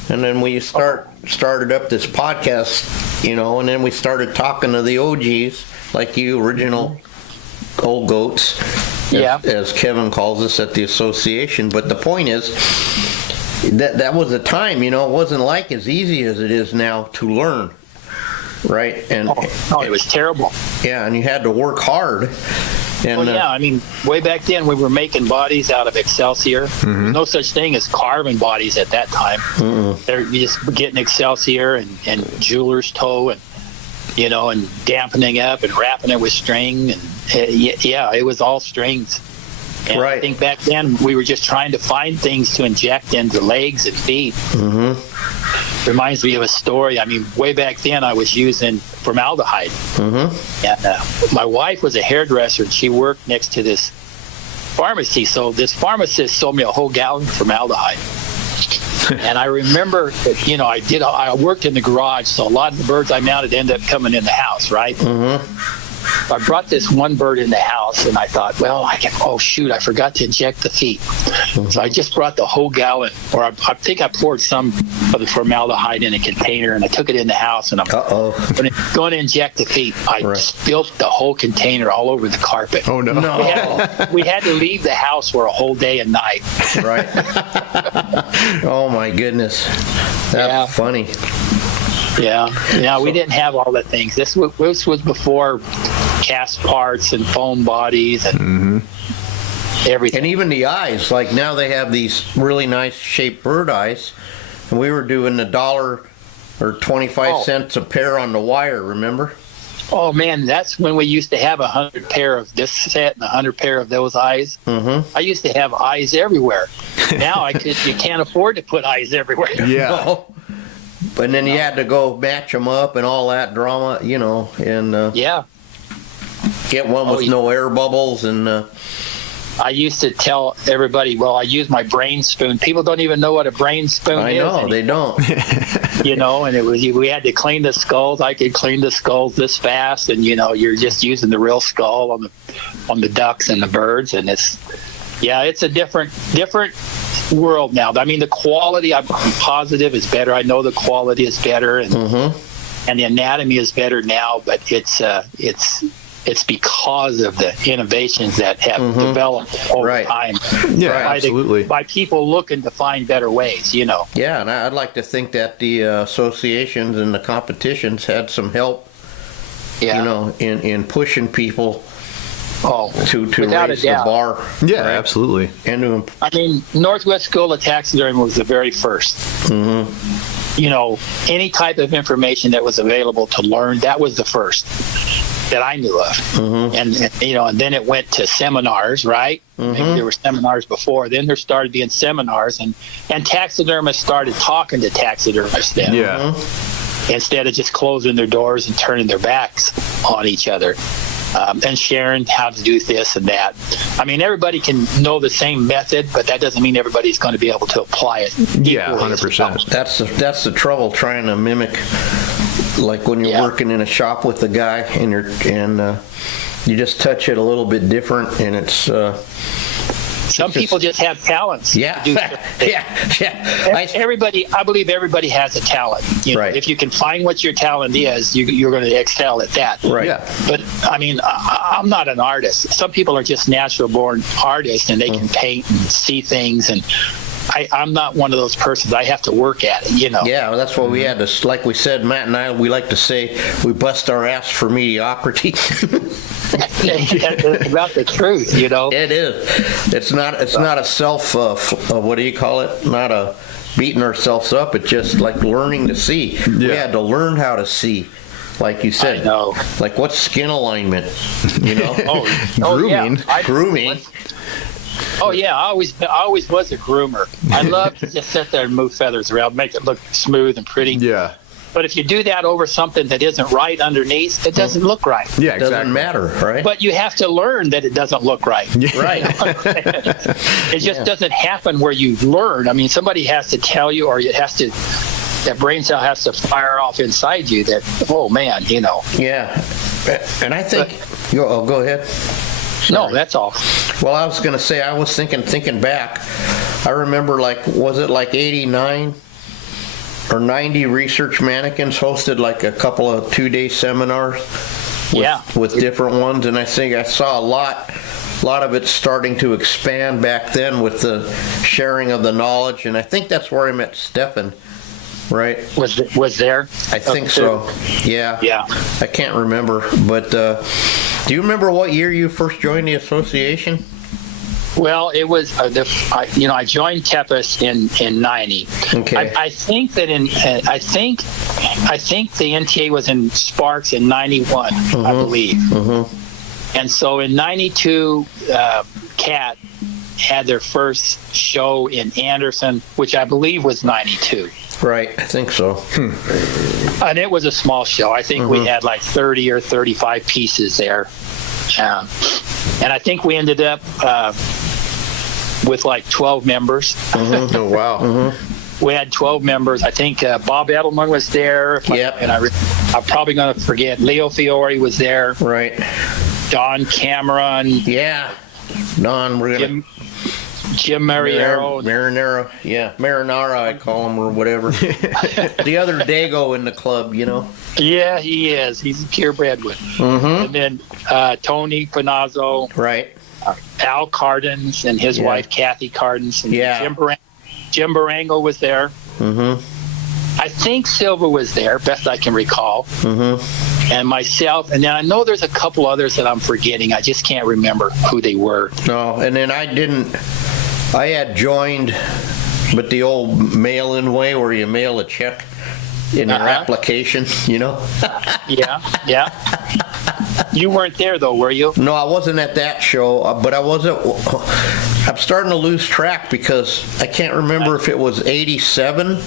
And then we started up this podcast, you know, and then we started talking to the OGs, like you, original old goats, as Kevin calls us at the association. But the point is that was a time, you know, it wasn't like as easy as it is now to learn. Right, and it was terrible. Yeah, and you had to work hard. And, I mean, way back then we were making bodies out of Excelsior. There's no such thing as carbon bodies at that time. They're just getting Excelsior and jeweler's toe, and you know, and dampening up and wrapping it with string, and it was all strings. And I think back then we were just trying to find things to inject into legs and feet. Reminds me of a story. I mean, way back then I was using formaldehyde. And my wife was a hairdresser, and she worked next to this pharmacy. So this pharmacist sold me a whole gallon of formaldehyde. And I remember that, you know, I worked in the garage, so a lot of the birds I mounted ended up coming in the house, right? I brought this one bird in the house, and I thought, well, I forgot to inject the feet. So I just brought the whole gallon, or I think I poured some of the formaldehyde in a container, and I took it in the house, and I'm going to inject the feet. I spilled the whole container all over the carpet. Oh, no. We had to leave the house for a whole day and night. Right. Oh, my goodness. That's funny. Yeah, we didn't have all the things. This was before cast parts and foam bodies and everything. And even the eyes, like now they have these really nice shaped bird eyes, and we were doing $1 or 25 cents a pair on the wire, remember? Oh man, that's when we used to have 100 pair of this set and 100 pair of those eyes. I used to have eyes everywhere. Now you can't afford to put eyes everywhere. Yeah. No. But then you had to go match them up and all that drama, you know, and get one with no air bubbles. And I used to tell everybody, well, I use my brain spoon. People don't even know what a brain spoon is. I know, anymore. They don't. You know, and we had to clean the skulls. I could clean the skulls this fast, and you know, you're just using the real skull on the ducks and the birds, and it's a different world now. I mean, the quality, I'm positive, is better. I know the quality is better, and the anatomy is better now. But it's because of the innovations that have developed over time. Yeah, absolutely. By people looking to find better ways, you know. Yeah, and I'd like to think that the associations and the competitions had some help, you know, in pushing people to raise the bar. Yeah, absolutely. And I mean, Northwest School of Taxidermy was the very first. You know, any type of information that was available to learn, that was the first that I knew of. And you know, and then it went to seminars, right? Maybe there were seminars before. Then there started being seminars, and taxidermists started talking to taxidermists then. Instead of just closing their doors and turning their backs on each other. And sharing how to do this and that. I mean, everybody can know the same method, but that doesn't mean everybody's going to be able to apply it. Yeah, 100%. That's the trouble, trying to mimic, like when you're working in a shop with a guy and you just touch it a little bit different, and it's. Some people just have talents. Everybody, I believe everybody has a talent. You know, if you can find what your talent is, you're going to excel at that. Right. Yeah. But I mean, I'm not an artist. Some people are just natural born artists, and they can paint and see things and I'm not one of those persons. I have to work at it, Yeah, well, that's what we had to, like we said, Matt and I, we like to say we bust our ass for mediocrity. That's about the truth, It is. It's not a self, what do you call it? Not a beating ourselves up. It's just like learning to see. Yeah. We had to learn how to see. Like you said, I know. Like what's skin alignment, Grooming. Yeah. Grooming. Oh yeah, I always was a groomer. I love to just sit there and move feathers around, make it look smooth and pretty. Yeah. But if you do that over something that isn't right underneath, it doesn't look right. Yeah, It doesn't exactly. matter, right? But you have to learn that it doesn't look right. Right. It just doesn't happen where you learn. I mean, somebody has to tell you, or that brain cell has to fire off inside you that, oh man, Yeah. And I think, go ahead. No, that's all. Well, I was going to say, I was thinking back, I remember was it 89 or 90 research mannequins hosted like a couple of 2-day seminars with different ones. And I think I saw a lot of it starting to expand back then with the sharing of the knowledge. And I think that's where I met Stefan, right? Was there? I think so. Yeah. Yeah. I can't remember. But do you remember what year you first joined the association? Well, it was I joined TEPIS in '90. Okay. I think that I think the NTA was in Sparks in '91, I believe. Mm-hmm. And so in '92, C.A.T had their first show in Anderson, which I believe was '92. Right, I think so. And it was a small show. I think we had like 30 or 35 pieces there. And I think we ended up with like 12 members. Oh, wow. We had 12 members. I think Bob Edelman was there. Yep. And I'm probably going to forget. Leo Fiore was there. Right. Don Cameron. Yeah. Don, we're going to... Jim Mariero. Marinara, yeah. Marinara, I call him, or whatever. The other Dago in the club, Yeah, he is. He's a purebred one. And then Tony Panazzo. Right. Al Cardins and his wife, Kathy Cardins. And Jim Barango was there. I think Silva was there, best I can recall. And myself. And then I know there's a couple others that I'm forgetting. I just can't remember who they were. No, and then I had joined, but the old mail-in way where you mail a check in your application, Yeah. You weren't there, though, were you? No, I wasn't at that show, but I'm starting to lose track because I can't remember if it was 87.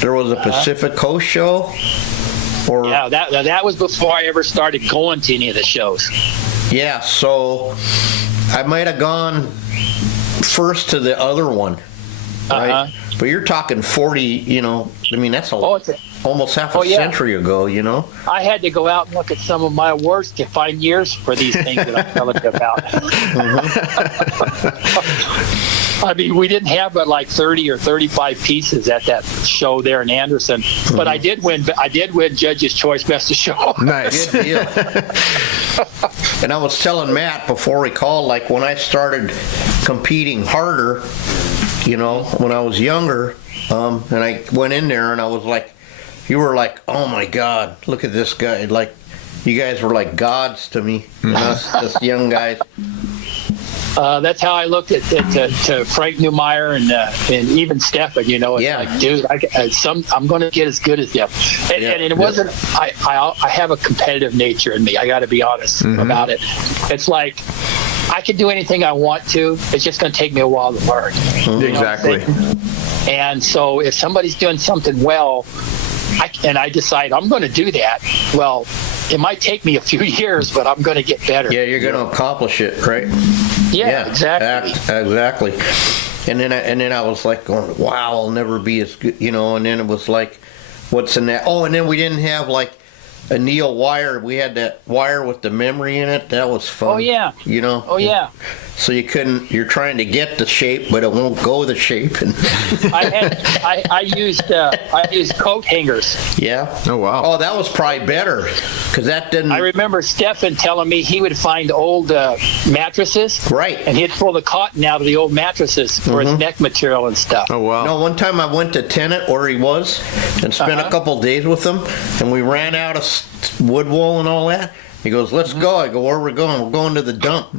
There was a Pacific Coast show. Or, yeah, that was before I ever started going to any of the shows. Yeah, so I might have gone first to the other one, right? But you're talking 40, I mean, that's almost half a century ago, I had to go out and look at some of my awards to find years for these things that I'm telling you about. I mean, we didn't have but like 30 or 35 pieces at that show there in Anderson, but I did win Judge's Choice Best of Show. Nice. Good deal. And I was telling Matt before we called, like when I started competing harder, when I was younger, and I went in there and I was like, you were like, oh my God, look at this guy. Like, you guys were like gods to me, us young guys. That's how I looked at to Frank Neumeier and even Stefan. Like, dude, I'm going to get as good as them. And it wasn't. I have a competitive nature in me. I got to be honest about it. It's like I can do anything I want to. It's just going to take me a while to learn. Exactly. And so if somebody's doing something well, I decide I'm going to do that. Well, it might take me a few years, but I'm going to get better. Yeah, you're going to accomplish it, right? Yeah, exactly. Exactly. And then I was like going, wow, I'll never be as good, And then it was like, what's in that? Oh, and then we didn't have like anneal wire. We had that wire with the memory in it. That was fun. Oh yeah. You know. Oh yeah. So you're trying to get the shape, but it won't go the shape. And I used coat hangers. yeah. Oh, wow. Oh, that was probably better because that didn't. I remember Stefan telling me he would find old mattresses. Right. And he'd pull the cotton out of the old mattresses for his neck material and stuff. Oh, wow. No, one time I went to Tenet where he was and spent a couple days with him, and we ran out of wood wool and all that. He goes, let's go. I go, where are we going? We're going to the dump.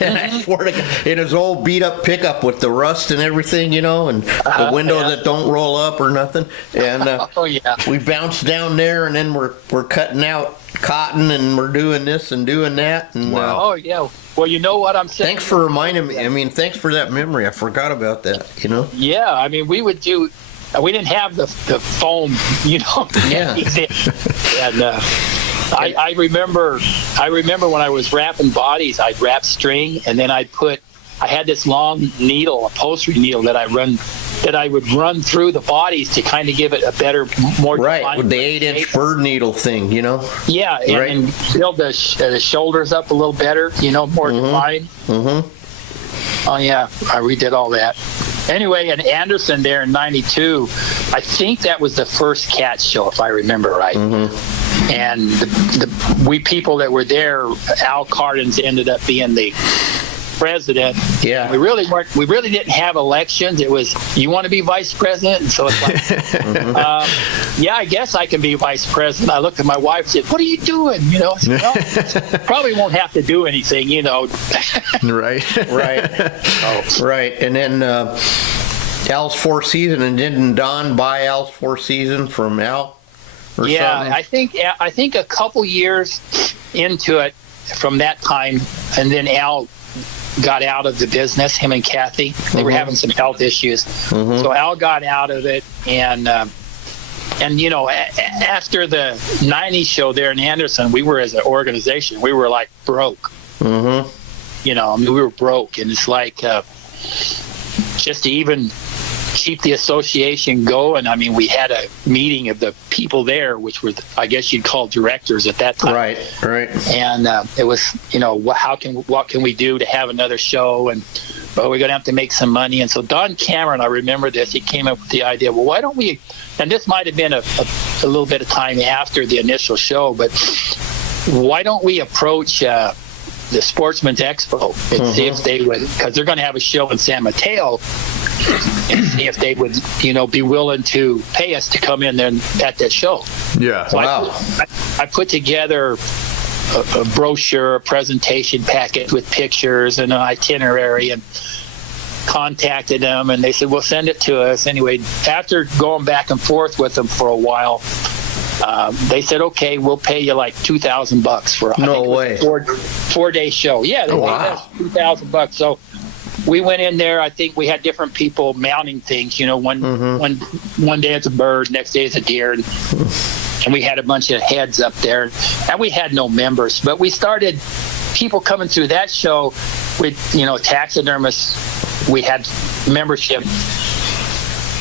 And I swear to God, in his old beat up pickup with the rust and everything, you know, and the windows that don't roll up or nothing. And Oh yeah. we bounced down there, and then we're cutting out cotton, and we're doing this and doing that. And Wow. Oh yeah. Well, you know what I'm saying. thanks for reminding me. I mean, thanks for that memory. I forgot about that, you know. Yeah, I mean, we didn't have the foam, you know. Yeah. And I remember when I was wrapping bodies, I'd wrap string, and then I had this long needle, upholstery needle that I would run through the bodies to kind of give it a better, more Right, defined with the 8-inch shape. bird needle thing, you know. Yeah, Right. and build the shoulders up a little better, you know, more defined. Mm-hmm. Oh yeah, I redid all that. Anyway, in Anderson there in '92, I think that was the first C.A.T show, if I remember right. And we people that were there, Al Cardins ended up being the president. Yeah. We really didn't have elections. It was, you want to be vice president? And so it's like, yeah, I guess I can be vice president. I looked at my wife and said, what are you doing? You know, I said, well, probably won't have to do anything, you know. Right. Right. Right. And then Al's Four Seasons, and didn't Don buy Al's Four Seasons from Al? Or Yeah, something? I think a couple years into it from that time, and then Al got out of the business. Him and Kathy, they were having some health issues, so Al got out of it, and you know, after the '90s show there in Anderson, we were, as an organization, we were like broke. You know, I mean, we were broke, and it's like just to even keep the association going. I mean, we had a meeting of the people there, which were, I guess you'd call directors at that time. Right. And it was, you know, what can we do to have another show? And well, we're going to have to make some money. And so Don Cameron, I remember this, he came up with the idea, well, why don't we, and this might have been a little bit of time after the initial show, but why don't we approach the Sportsman's Expo and see if they would, because they're going to have a show in San Mateo, and see if they would, you know, be willing to pay us to come in there at that show. Yeah. So Wow. I put together a brochure, a presentation package with pictures and an itinerary, and contacted them, and they said, well, send it to us. Anyway, after going back and forth with them for a while, they said, okay, we'll pay you like $2,000 for a 4-day show. Yeah, they paid us $2,000. So we went in there. I think we had different people mounting things. You know, one day it's a bird, next day it's a deer, and we had a bunch of heads up there, and we had no members. But we started people coming through that show with, you know, taxidermists. We had membership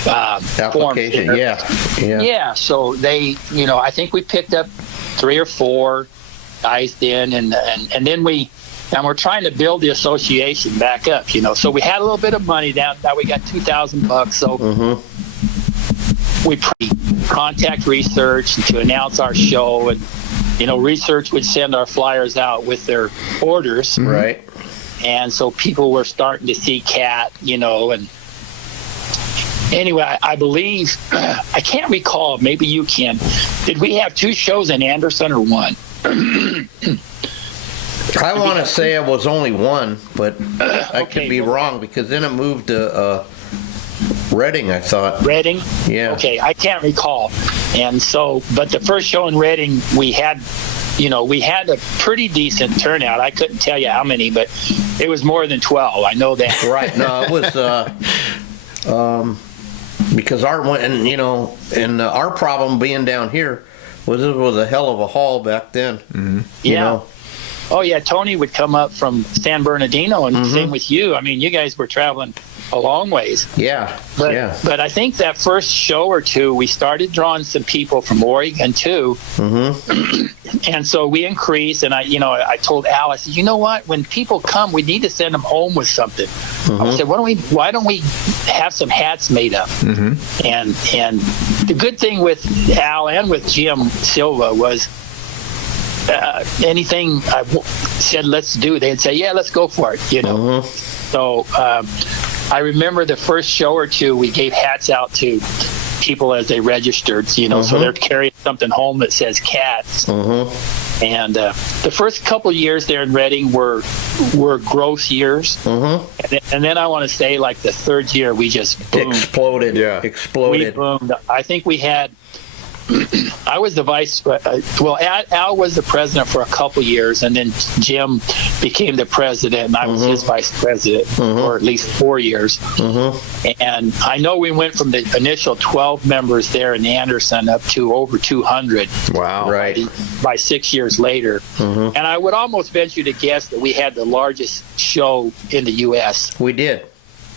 Application. Yeah. So they, you know, I think we picked up 3 or 4 guys then, and then we're trying to build the association back up, you know. So we had a little bit of money down. Now we got $2,000. So we contact Research to announce our show, and you know, Research would send our flyers out with their orders. Right. And so people were starting to see C.A.T, you know, and anyway, I believe, I can't recall, maybe you can. Did we have 2 shows in Anderson or 1? I want to say it was only 1, but I could Okay, be well, wrong, because then it moved to Reading, I thought. Reading? Yeah. Okay, I can't recall. And so, but the first show in Reading, we had a pretty decent turnout. I couldn't tell you how many, but it was more than 12. I know that. Right. No, it was because our problem being down here was it was a hell of a haul back then. You know? Oh yeah, Tony would come up from San Bernardino, and same with you. I mean, you guys were traveling a long ways. Yeah. But I think that first show or two, we started drawing some people from Oregon too. Mm-hmm. And so we increased, and I told Alice, you know what? When people come, we need to send them home with something. Mm-hmm. I said, why don't we have some hats made up? Mm-hmm. And the good thing with Al and with Jim Silva was anything I said let's do, they'd say, yeah, let's go for it. Mm-hmm. So I remember the first show or two, we gave hats out to people as they registered, so they're carrying something home that says C.A.T. Mm-hmm. And the first couple years there in Reading were gross years. Mm-hmm. And then I want to say, like, the third year, we just boomed. Exploded. We boomed. I think we had, I was the Al was the president for a couple years, and then Jim became the president, and I was his vice president for at least 4 years. And I know we went from the initial 12 members there in Anderson up to over 200. Wow. Right. By 6 years later. And I would almost venture to guess that we had the largest show in the U.S. We did.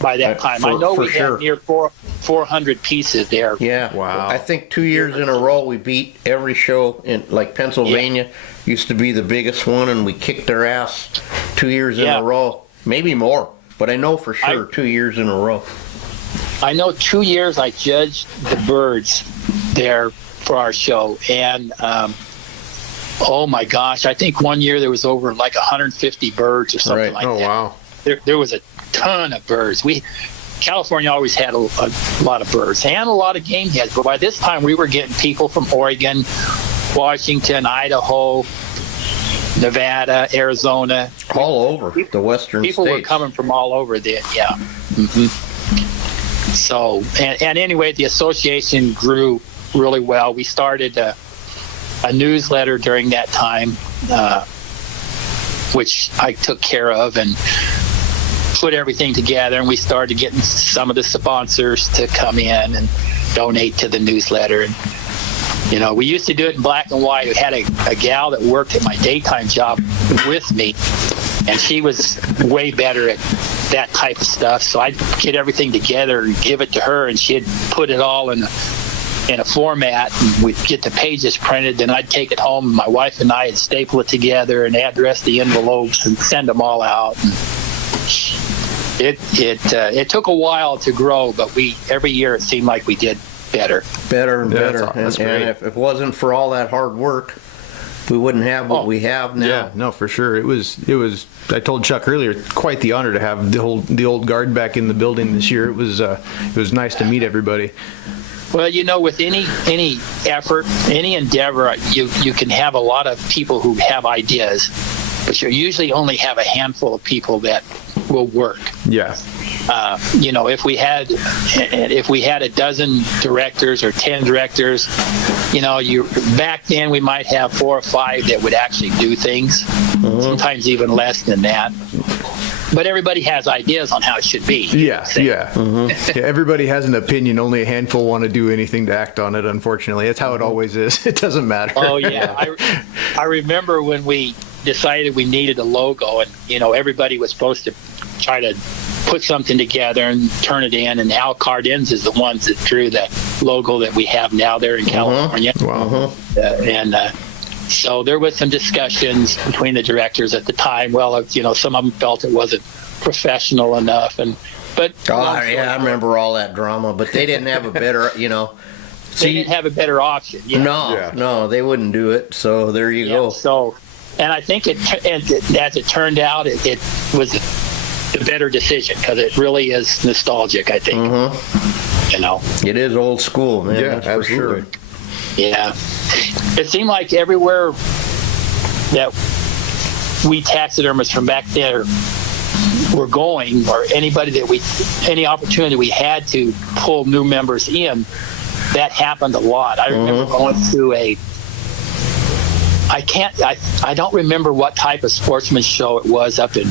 By that time. I know we had near 400 pieces there. Yeah. Wow. I think 2 years in a row we beat every show in, like, Pennsylvania used to be the biggest one, and we kicked their ass 2 years in a row. Maybe more, but I know for sure 2 years in a row. I know 2 years I judged the birds there for our show, and oh my gosh, I think 1 year there was over like 150 birds or something like that. Oh, wow. There was a ton of birds. California always had a lot of birds and a lot of game heads, but by this time we were getting people from Oregon, Washington, Idaho, Nevada, Arizona, all over the western people states. Were coming from all over there. So and anyway, the association grew really well. We started a newsletter during that time, which I took care of and put everything together, and we started getting some of the sponsors to come in and donate to the newsletter. And we used to do it in black and white. We had a gal that worked at my daytime job with me, and she was way better at that type of stuff. So I'd get everything together and give it to her, and she'd put it all in a format, and we'd get the pages printed. Then I'd take it home. My wife and I would staple it together and address the envelopes and send them all out. And it took a while to grow, but every year it seemed like we did better and better. That's great. And if it wasn't for all that hard work, we wouldn't have what we have now. Yeah, no, for sure. It was. I told Chuck earlier, quite the honor to have the old guard back in the building this year. It was nice to meet everybody. Well, with any effort, any endeavor, you can have a lot of people who have ideas, but you usually only have a handful of people that will work. Yeah. If we had a dozen directors or 10 directors, back then we might have 4 or 5 that would actually do things. Sometimes even less than that. But everybody has ideas on how it should be. Yeah. Yeah, everybody has an opinion. Only a handful want to do anything to act on it, unfortunately. That's how it always is. It doesn't matter. Oh, yeah. I remember when we decided we needed a logo, and, everybody was supposed to try to put something together and turn it in, and Al Cardins is the ones that drew the logo that we have now there in California. Wow. So there was some discussions between the directors at the time. Well, some of them felt it wasn't professional enough, I remember all that drama, but they didn't have a better, they didn't have a better option. No, they wouldn't do it. So there you go. So, and I think as it turned out, it was the better decision, because it really is nostalgic, I think. It is old school, man. Yeah, that's absolutely. for sure. Yeah. It seemed like everywhere that we taxidermists from back there were going, or any opportunity we had to pull new members in, that happened a lot. I remember going to I don't remember what type of sportsman show it was up in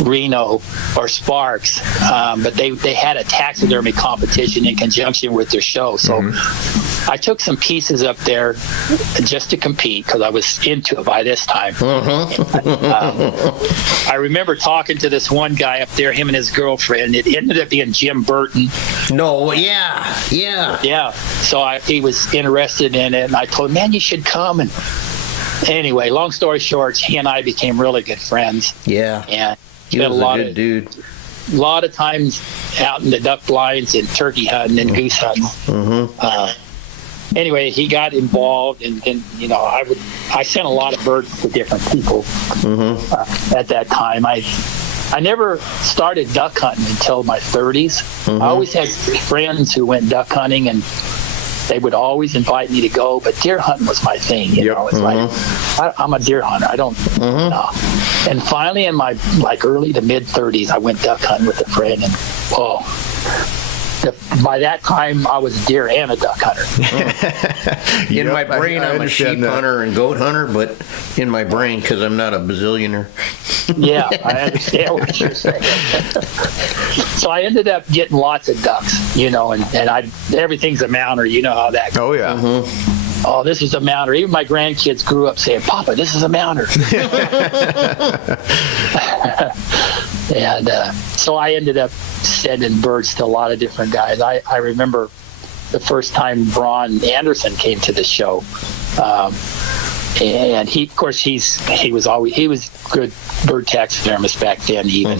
Reno or Sparks, but they had a taxidermy competition in conjunction with their show. So I took some pieces up there just to compete because I was into it by this time. I remember talking to this one guy up there, him and his girlfriend. It ended up being Jim Burton. No, yeah. So he was interested in it, and I told him, man, you should come. And anyway, long story short, he and I became really good friends. Yeah. And he was a good dude. A lot of times out in the duck blinds and turkey hunting and goose hunting. Anyway, he got involved, and I sent a lot of birds to different people at that time. I never started duck hunting until my 30s. I always had friends who went duck hunting, and they would always invite me to go, but deer hunting was my thing. You know, it's like I'm a deer hunter. I don't. And finally, in my early to mid 30s, I went duck hunting with a friend, and by that time, I was a deer and a duck hunter. In my brain, I'm a sheep hunter and goat hunter, but in my brain, because I'm not a bazillionaire. Yeah, I understand what you're saying. So I ended up getting lots of ducks, and everything's a mounter. You know how that goes. Oh, yeah. Oh, this is a mounter. Even my grandkids grew up saying, Papa, this is a mounter. And so I ended up sending birds to a lot of different guys. I remember the first time Braun Anderson came to the show. And he, of course, he was good bird taxidermist back then even.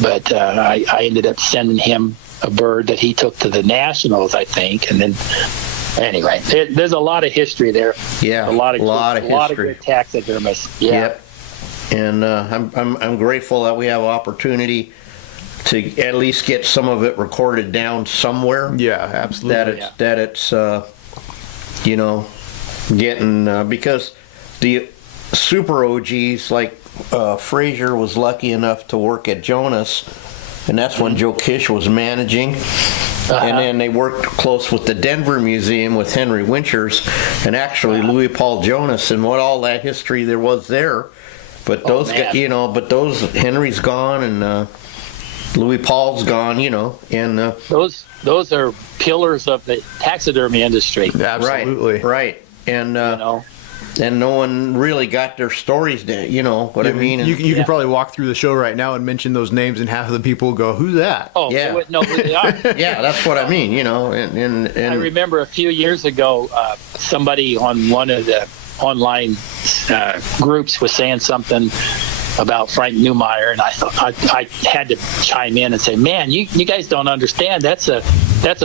But I ended up sending him a bird that he took to the Nationals, I think, and then anyway, there's a lot of history there. Yeah, a lot of history. good taxidermists. Yeah. Yep. And I'm grateful that we have opportunity to at least get some of it recorded down somewhere. Yeah, absolutely. That it's getting because the super OGs like Frazier was lucky enough to work at Jonas, and that's when Joe Kish was managing. And then they worked close with the Denver Museum with Henry Winchers and actually Louis Paul Jonas and what all that history there was there. But those Henry's gone and Louis Paul's gone, and those are pillars of the taxidermy industry. Absolutely. Right. And and no one really got their stories down, I mean? You can probably walk through the show right now and mention those names, and half of the people will go, "Who's that?" Oh, yeah. They wouldn't know who they are. Yeah, that's what I mean, And I remember a few years ago, somebody on one of the online groups was saying something about Frank Neumeyer, and I thought I had to chime in and say, "Man, you guys don't understand. That's a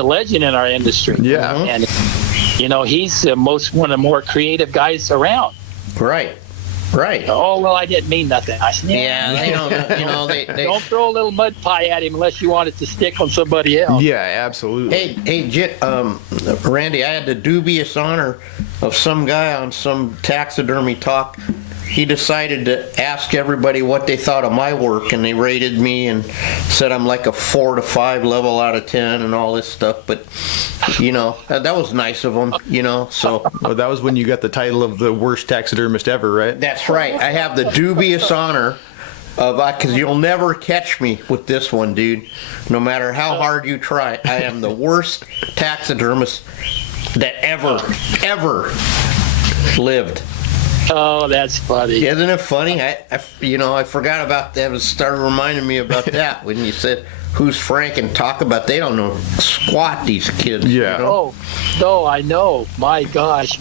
legend in our industry." Yeah, and he's one of the more creative guys around. Right. Oh well, I didn't mean nothing. I said, they don't. They don't throw a little mud pie at him unless you want it to stick on somebody else. Yeah, absolutely. Hey, Randy, I had the dubious honor of some guy on some taxidermy talk. He decided to ask everybody what they thought of my work, and they rated me and said I'm like a 4 to 5 level out of 10 and all this stuff. But that was nice of them. So well, that was when you got the title of the worst taxidermist ever, right? That's right. I have the dubious honor of because you'll never catch me with this one, dude. No matter how hard you try, I am the worst taxidermist that ever lived. Oh, that's funny. Isn't it funny? I forgot about that. It started reminding me about that when you said, "Who's Frank?" and talk about they don't know squat, these kids. Yeah. Oh, no, I know. My gosh.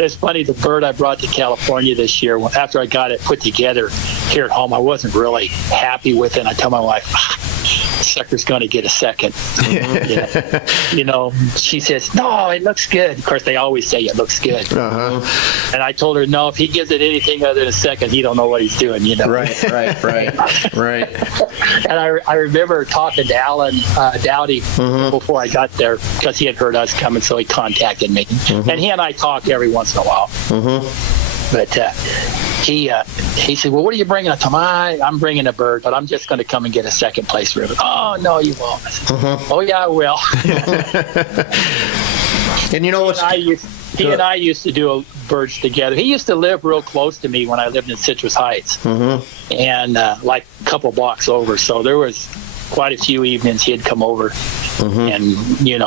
It's funny, the bird I brought to California this year, after I got it put together here at home, I wasn't really happy with it. I told my wife, sucker's going to get a second. She says, "No, it looks good." Of course, they always say it looks good. And I told her, no, if he gives it anything other than a second, he don't know what he's doing. Right. And I remember talking to Alan Dowdy before I got there because he had heard us coming, so he contacted me. And he and I talk every once in a while. But he said, "Well, what are you bringing?" I told him, "I'm bringing a bird, but I'm just going to come and get a second place ribbon." "Oh, no, you won't." I said, "Oh, yeah, I will." And you know what's... He and I used to do birds together. He used to live real close to me when I lived in Citrus Heights, and like a couple blocks over. So there was quite a few evenings he'd come over, and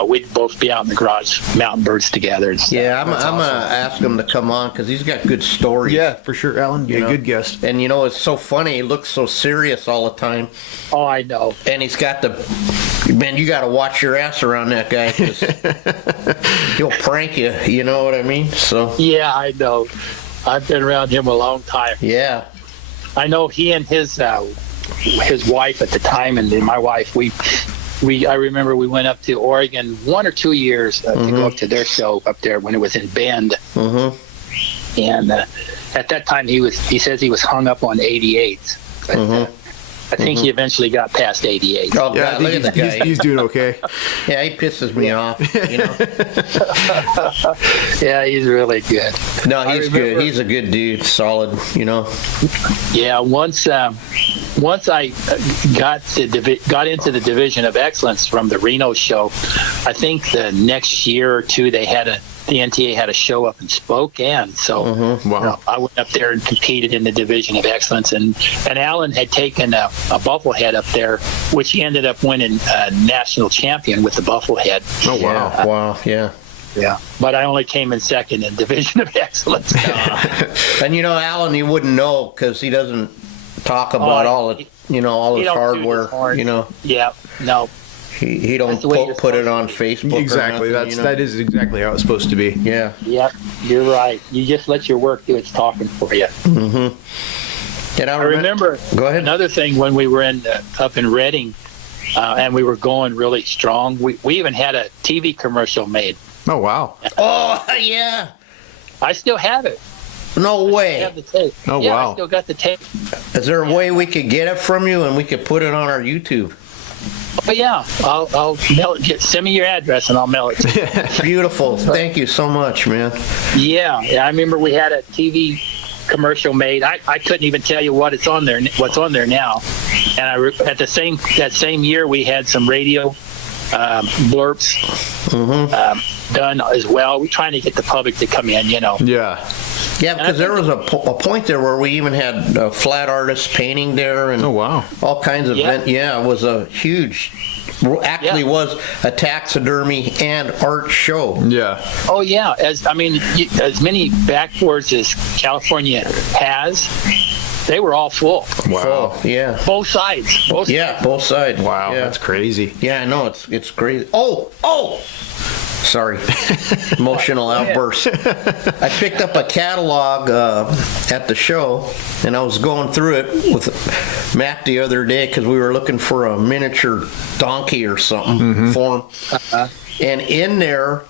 we'd both be out in the garage mounting birds together. And stuff. Yeah, I'm gonna ask him to come on because he's got good stories. Yeah, for sure, Alan. Be a good guest. And it's so funny. He looks so serious all the time. Oh, I know. And he's got man, you got to watch your ass around that guy because he'll prank you. You know what I mean? So. Yeah, I know. I've been around him a long time. Yeah. I know he and his wife at the time, and then my wife, I remember we went up to Oregon 1 or 2 years to go up to their show up there when it was in Bend. And at that time he says he was hung up on 88s. But, I think he eventually got past 88. Oh, Yeah, God, look at the guy. he's doing okay. Yeah, he pisses me off. Yeah, he's really good. No, he's good. He's a good dude. Solid, Yeah, once I got into the Division of Excellence from the Reno show, I think the next year or two the NTA had a show up in Spokane, so Wow. I went up there and competed in the Division of Excellence, and Alan had taken a bufflehead up there, which he ended up winning national champion with the bufflehead. Oh, wow. Wow, yeah. Yeah, but I only came in second in Division of Excellence. And Alan, you wouldn't know because he doesn't talk about all his hardware. Yeah, no. He don't put it on Facebook. Exactly. Or nothing, that is exactly how it's supposed to be. Yeah. Yep, you're right. You just let your work do its talking for you. And I remember Go ahead. Another thing when we were up in Redding, and we were going really strong. We even had a TV commercial made. Oh, wow. Oh, yeah. I still have it. No I way. have the tape. Oh, yeah, wow. I still got the tape. Is there a way we could get it from you and we could put it on our YouTube? But yeah, I'll mail it. Send me your address and I'll mail it to you. Beautiful. Thank you so much, man. Yeah, I remember we had a TV commercial made. I couldn't even tell you what's on there now. And that same year we had some radio blurps done as well. We're trying to get the public to come in, Yeah. Yeah, because there was a point there where we even had flat artists painting there and Oh, wow. all kinds of events. Yeah, it was a huge, actually was a taxidermy and art show. Yeah. Oh yeah, as many backboards as California has, they were all full. Wow. Full, yeah. Both sides. Both sides. Wow. Yeah. That's crazy. Yeah, I know, it's crazy. Oh! Sorry. Emotional outburst. I picked up a catalog at the show, and I was going through it with Matt the other day because we were looking for a miniature donkey or something for him. And in there,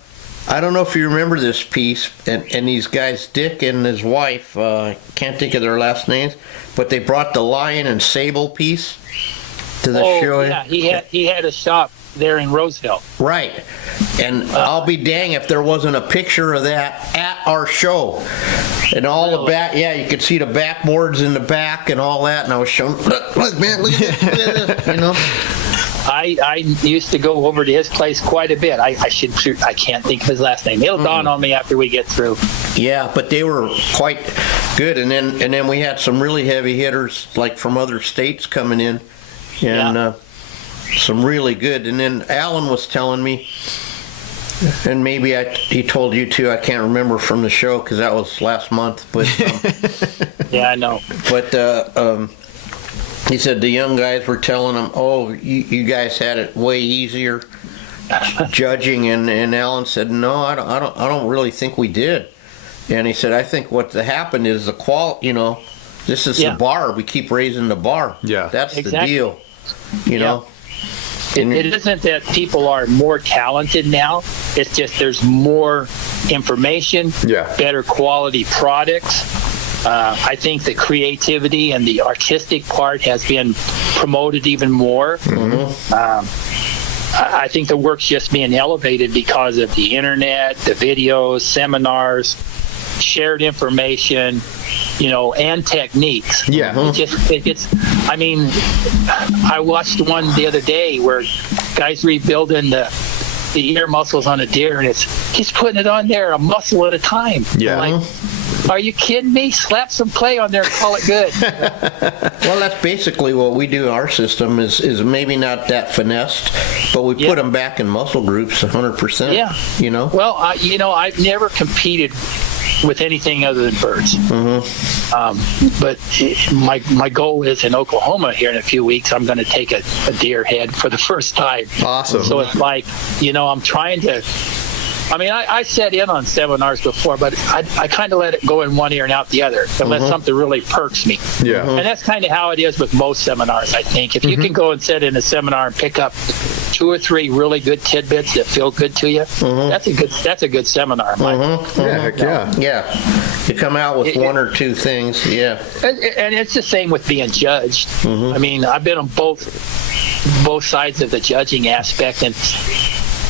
I don't know if you remember this piece, and these guys, Dick and his wife, can't think of their last names, but they brought the lion and sable piece to the show. Yeah, he had a shop there in Roseville. Right. And I'll be dang if there wasn't a picture of that at our show. And all the back, you could see the backboards in the back and all that. And I was showing, look, man, look at this, I used to go over to his place quite a bit. I can't think of his last name. It'll dawn on me after we get through. Yeah, but they were quite good. And then we had some really heavy hitters, like from other states coming in. And some really good. And then Alan was telling me, and maybe he told you too, I can't remember from the show because that was last month, but yeah, I know. But he said the young guys were telling him, oh, you guys had it way easier judging, and Alan said, no, I don't really think we did. And he said, I think what happened is the quality, this is the bar, we keep raising the bar. Yeah, that's exactly. the deal. know. It isn't that people are more talented now. It's just there's more information, better quality products. I think the creativity and the artistic part has been promoted even more. I think the work's just being elevated because of the internet, the videos, seminars, shared information, and techniques. Yeah. It gets, I watched one the other day where guys rebuilding the ear muscles on a deer, and it's just putting it on there a muscle at a time. Yeah. Like, Are you kidding me? Slap some clay on there and call it good. Well, that's basically what we do in our system is maybe not that finessed, but we put them back in muscle groups 100%. Yeah. You know? Well, I've never competed with anything other than birds. But my goal is in Oklahoma here in a few weeks, I'm going to take a deer head for the first time. Awesome. So it's like, I'm trying to, I sat in on seminars before, but I kind of let it go in one ear and out the other unless something really perks me. Yeah. And that's kind of how it is with most seminars, I think. If you can go and sit in a seminar and pick up 2 or 3 really good tidbits that feel good to you, that's a good seminar. Yeah, heck yeah. Yeah. You come out with 1 or 2 things. Yeah. And it's the same with being judged. I've been on both sides of the judging aspect, and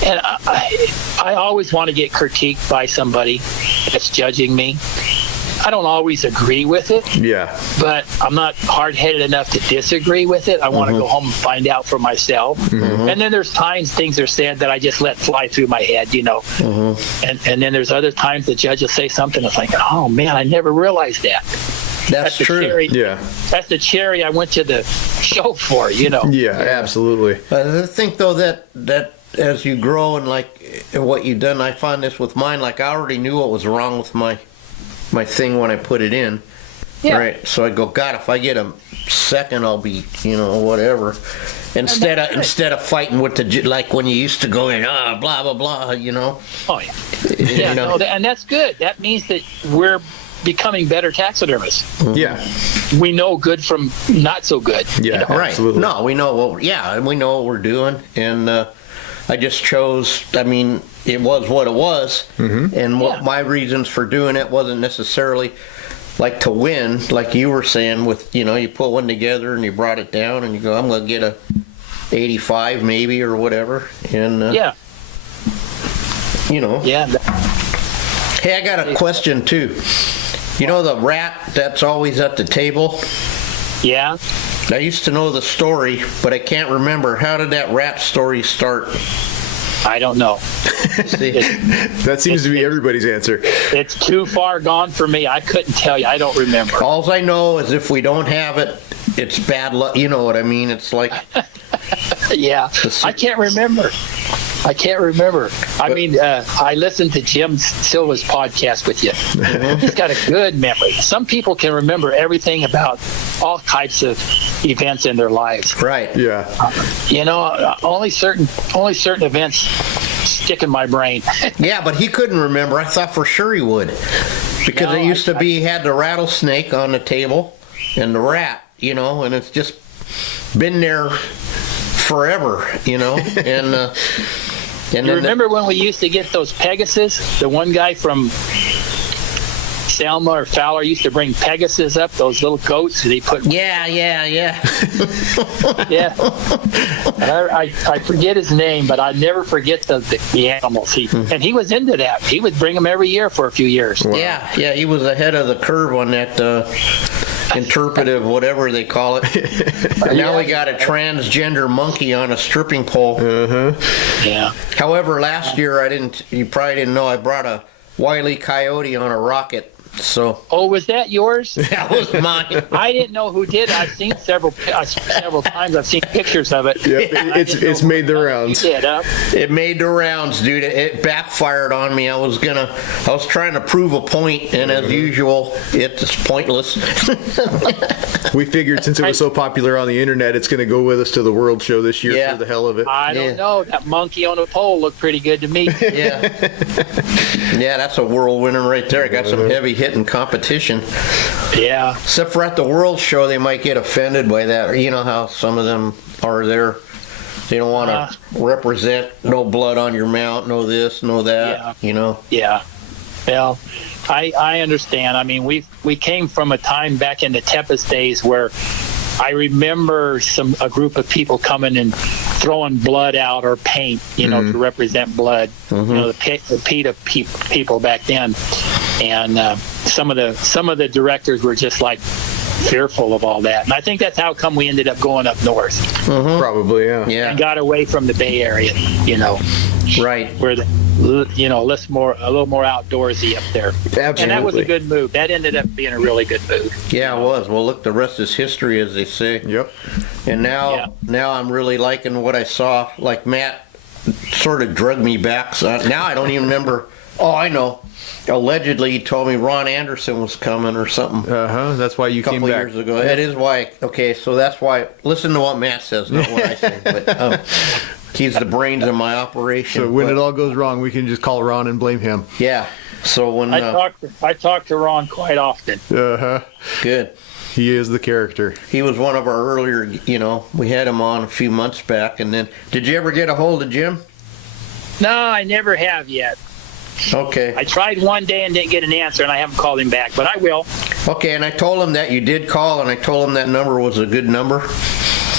I always want to get critiqued by somebody that's judging me. I don't always agree with it. Yeah. But I'm not hard-headed enough to disagree with it. I want to go home and find out for myself. And then there's times things are said that I just let fly through my head, And then there's other times the judge will say something that's like, oh, man, I never realized that. That's true. Cherry. Yeah. That's the cherry I went to the show for, Yeah, absolutely. I think, though, that as you grow and like what you've done, I find this with mine, like I already knew what was wrong with my thing when I put it in. Yeah. Right. So I go, God, if I get a second, I'll be, whatever. Instead of fighting with like when you used to go in, blah, blah, blah, Oh, yeah. Yeah, no, and that's good. That means that we're becoming better taxidermists. Yeah. We know good from not so good. Yeah, Right. absolutely. No, we know we know what we're doing. And I just chose, it was what it was. And what my reasons for doing it wasn't necessarily like to win, like you were saying with, you put one together and you brought it down and you go, I'm going to get a 85 maybe or whatever. And, Yeah. Yeah. Hey, I got a question too. The rat that's always at the table? Yeah. I used to know the story, but I can't remember. How did that rat story start? I don't know. That seems to be everybody's answer. It's too far gone for me. I couldn't tell you. I don't remember. All I know is if we don't have it, it's bad luck. You know what I mean? It's like... Yeah. I can't remember. I listened to Jim Silva's podcast with you. He's got a good memory. Some people can remember everything about all types of events in their lives. Right. Yeah. Only certain events stick in my brain. Yeah, but he couldn't remember. I thought for sure he would. Because it used to be he had the rattlesnake on the table and the rat, and it's just been there forever, and you remember when we used to get those Pegasus? The one guy from Selma or Fowler used to bring Pegasus up, those little goats that he put. Yeah. Yeah. I forget his name, but I never forget the animals. And he was into that. He would bring them every year for a few years. Wow. Yeah, he was ahead of the curve on that interpretive, whatever they call it. Now we got a transgender monkey on a stripping pole. Yeah. However, last year you probably didn't know, I brought a Wile E. Coyote on a rocket. So. Oh, was that yours? That was mine. I didn't know who did. I've seen several times. I've seen pictures of it. Yep, it's made the rounds. It made the rounds, dude. It backfired on me. I was trying to prove a point, and as usual, it's pointless. We figured since it was so popular on the internet, it's going to go with us to the World Show this year for the hell of it. I don't know. That monkey on a pole looked pretty good to me. Yeah. Yeah, that's a world winner right there. Got some heavy hitting competition. Yeah. Except for at the World Show, they might get offended by that. You know how some of them are there. They don't want to represent no blood on your mount, no this, no that, Yeah. Well, I understand. We came from a time back in the Tepes days where I remember a group of people coming and throwing blood out or paint, to represent blood. The PETA people back then, and some of the directors were just like fearful of all that, and I think that's how come we ended up going up north. Probably, yeah. And got away from the Bay Area, Right. where a little more outdoorsy up there. Absolutely. And that was a good move. That ended up being a really good move. Yeah, it was. Well, look, the rest is history, as they say. Yep. And now I'm really liking what I saw. Like Matt sort of drugged me back. So now I don't even remember. Oh, I know. Allegedly, he told me Ron Anderson was coming or something. That's why you A couple came back. years ago. That is why. Okay, so that's why. Listen to what Matt says, not what I say. But he's the brains of my operation. So when it all goes wrong, we can just call Ron and blame him. Yeah. So when I talk to Ron quite often. good. He is the character. He was one of our earlier. We had him on a few months back, and then did you ever get a hold of Jim? No, I never have yet. Okay. I tried one day and didn't get an answer, and I haven't called him back, but I will. Okay, and I told him that you did call, and I told him that number was a good number.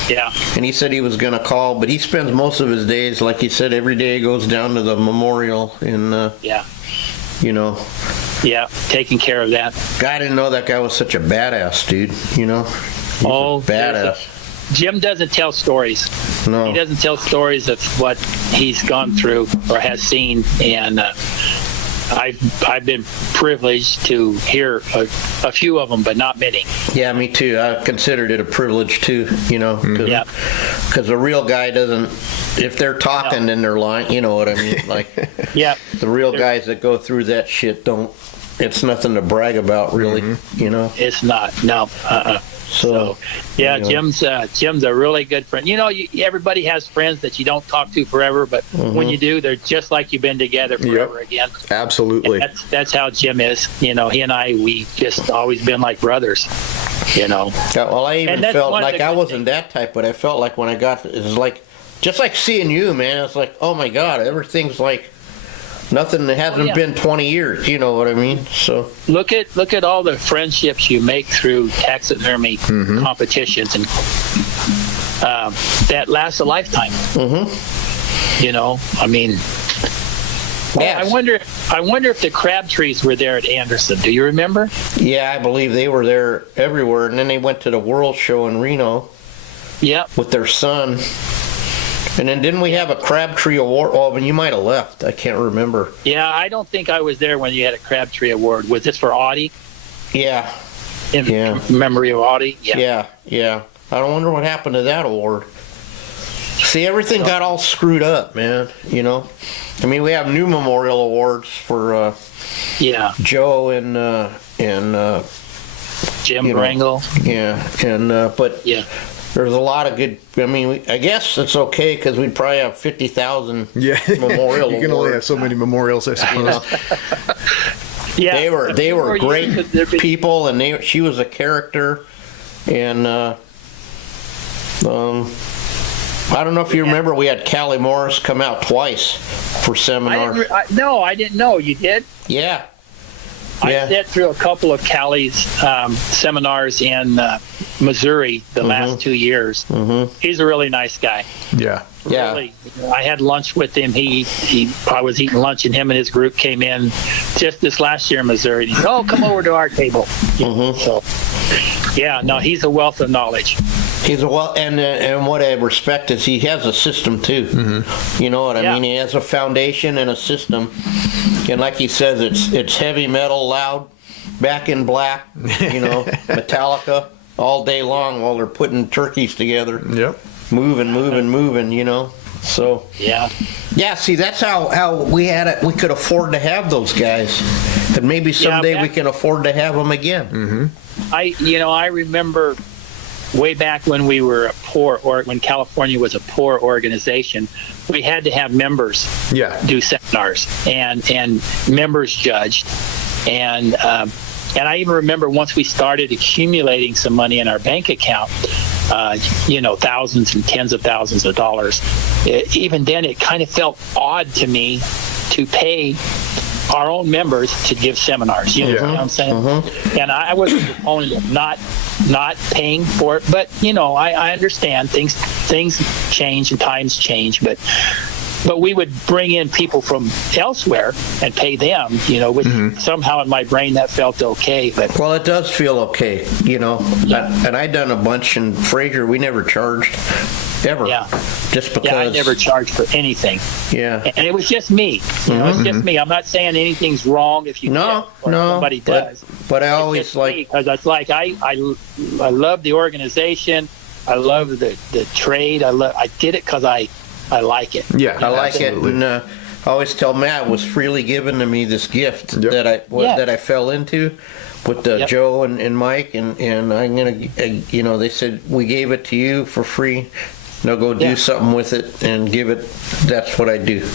Yeah. And he said he was going to call, but he spends most of his days, like he said, every day he goes down to the memorial and, Yeah, taking care of that. I didn't know that guy was such a badass, dude, He was badass. Jim doesn't tell stories. No. He doesn't tell stories of what he's gone through or has seen, and I've been privileged to hear a few of them, but not many. Yeah, me too. I considered it a privilege too, because the real guy doesn't. If they're talking, then they're lying. You know what I mean? Like, the real guys that go through that shit don't. It's nothing to brag about, really. It's not. No. So Jim's a really good friend. Everybody has friends that you don't talk to forever, but when you do, they're just like you've been together forever again. Absolutely. And that's how Jim is. He and I, we just always been like brothers. Well, I even felt like I wasn't that type, but I felt like when I got, it was like just like seeing you, man. It's like, oh my God, everything's like nothing that hasn't been 20 years. You know what I mean? So look at all the friendships you make through taxidermy competitions, and that lasts a lifetime. I mean, yes. I wonder if the Crabtrees were there at Anderson. Do you remember? Yeah, I believe they were there everywhere, and then they went to the World Show in Reno. Yep. With their son. And then didn't we have a Crabtree Award? Oh, but you might have left. I can't remember. Yeah, I don't think I was there when you had a Crabtree Award. Was this for Audie? Yeah. In memory of Audie? Yeah. I don't wonder what happened to that award. See, everything got all screwed up, man. I mean, we have new memorial awards for Joe and Jim Brangle. But there's a lot of good. I mean, I guess it's okay because we'd probably have 50,000 memorial. You can only have so many memorials, I suppose. They were great people, and she was a character, and I don't know if you remember, we had Callie Morris come out twice for seminars. I didn't know. You did? Yeah. I sat through a couple of Callie's seminars in Missouri the last 2 years. He's a really nice guy. Yeah. Really, I had lunch with him. I was eating lunch, and him and his group came in just this last year in Missouri. He said, "Oh, come over to our table." So, he's a wealth of knowledge. He's a and what I respect is he has a system too. You know what I mean? He has a foundation and a system, and like he says, it's heavy metal, loud, back in black. Metallica all day long while they're putting turkeys together. Yep. Moving. So see, that's how we had it. We could afford to have those guys, and maybe someday we can afford to have them again. I remember way back when we were when California was a poor organization, we had to have members do seminars, and members judged, and I even remember once we started accumulating some money in our bank account, thousands and tens of thousands of dollars. Even then, it kind of felt odd to me to pay our own members to give seminars. You know what I'm saying? And I was a proponent of not paying for it, but I understand things change and times change, but we would bring in people from elsewhere and pay them, which somehow in my brain that felt okay. But well, it does feel okay, and I done a bunch in Fraser. We never charged. ever. Yeah. Just because. Yeah, I never charged for anything. Yeah. And it was just me. You know, it's just me. I'm not saying anything's wrong if you No, did, or somebody does. But I always because it's like I love the organization. I love the trade. I did it because I like it. Yeah, I like absolutely. it, and I always tell Matt it was freely given to me, this gift Yep. that I fell into with Yep. Joe and Mike, and I'm gonna, they said we gave it to you for free. Now go do something with it and give it. That's what I do,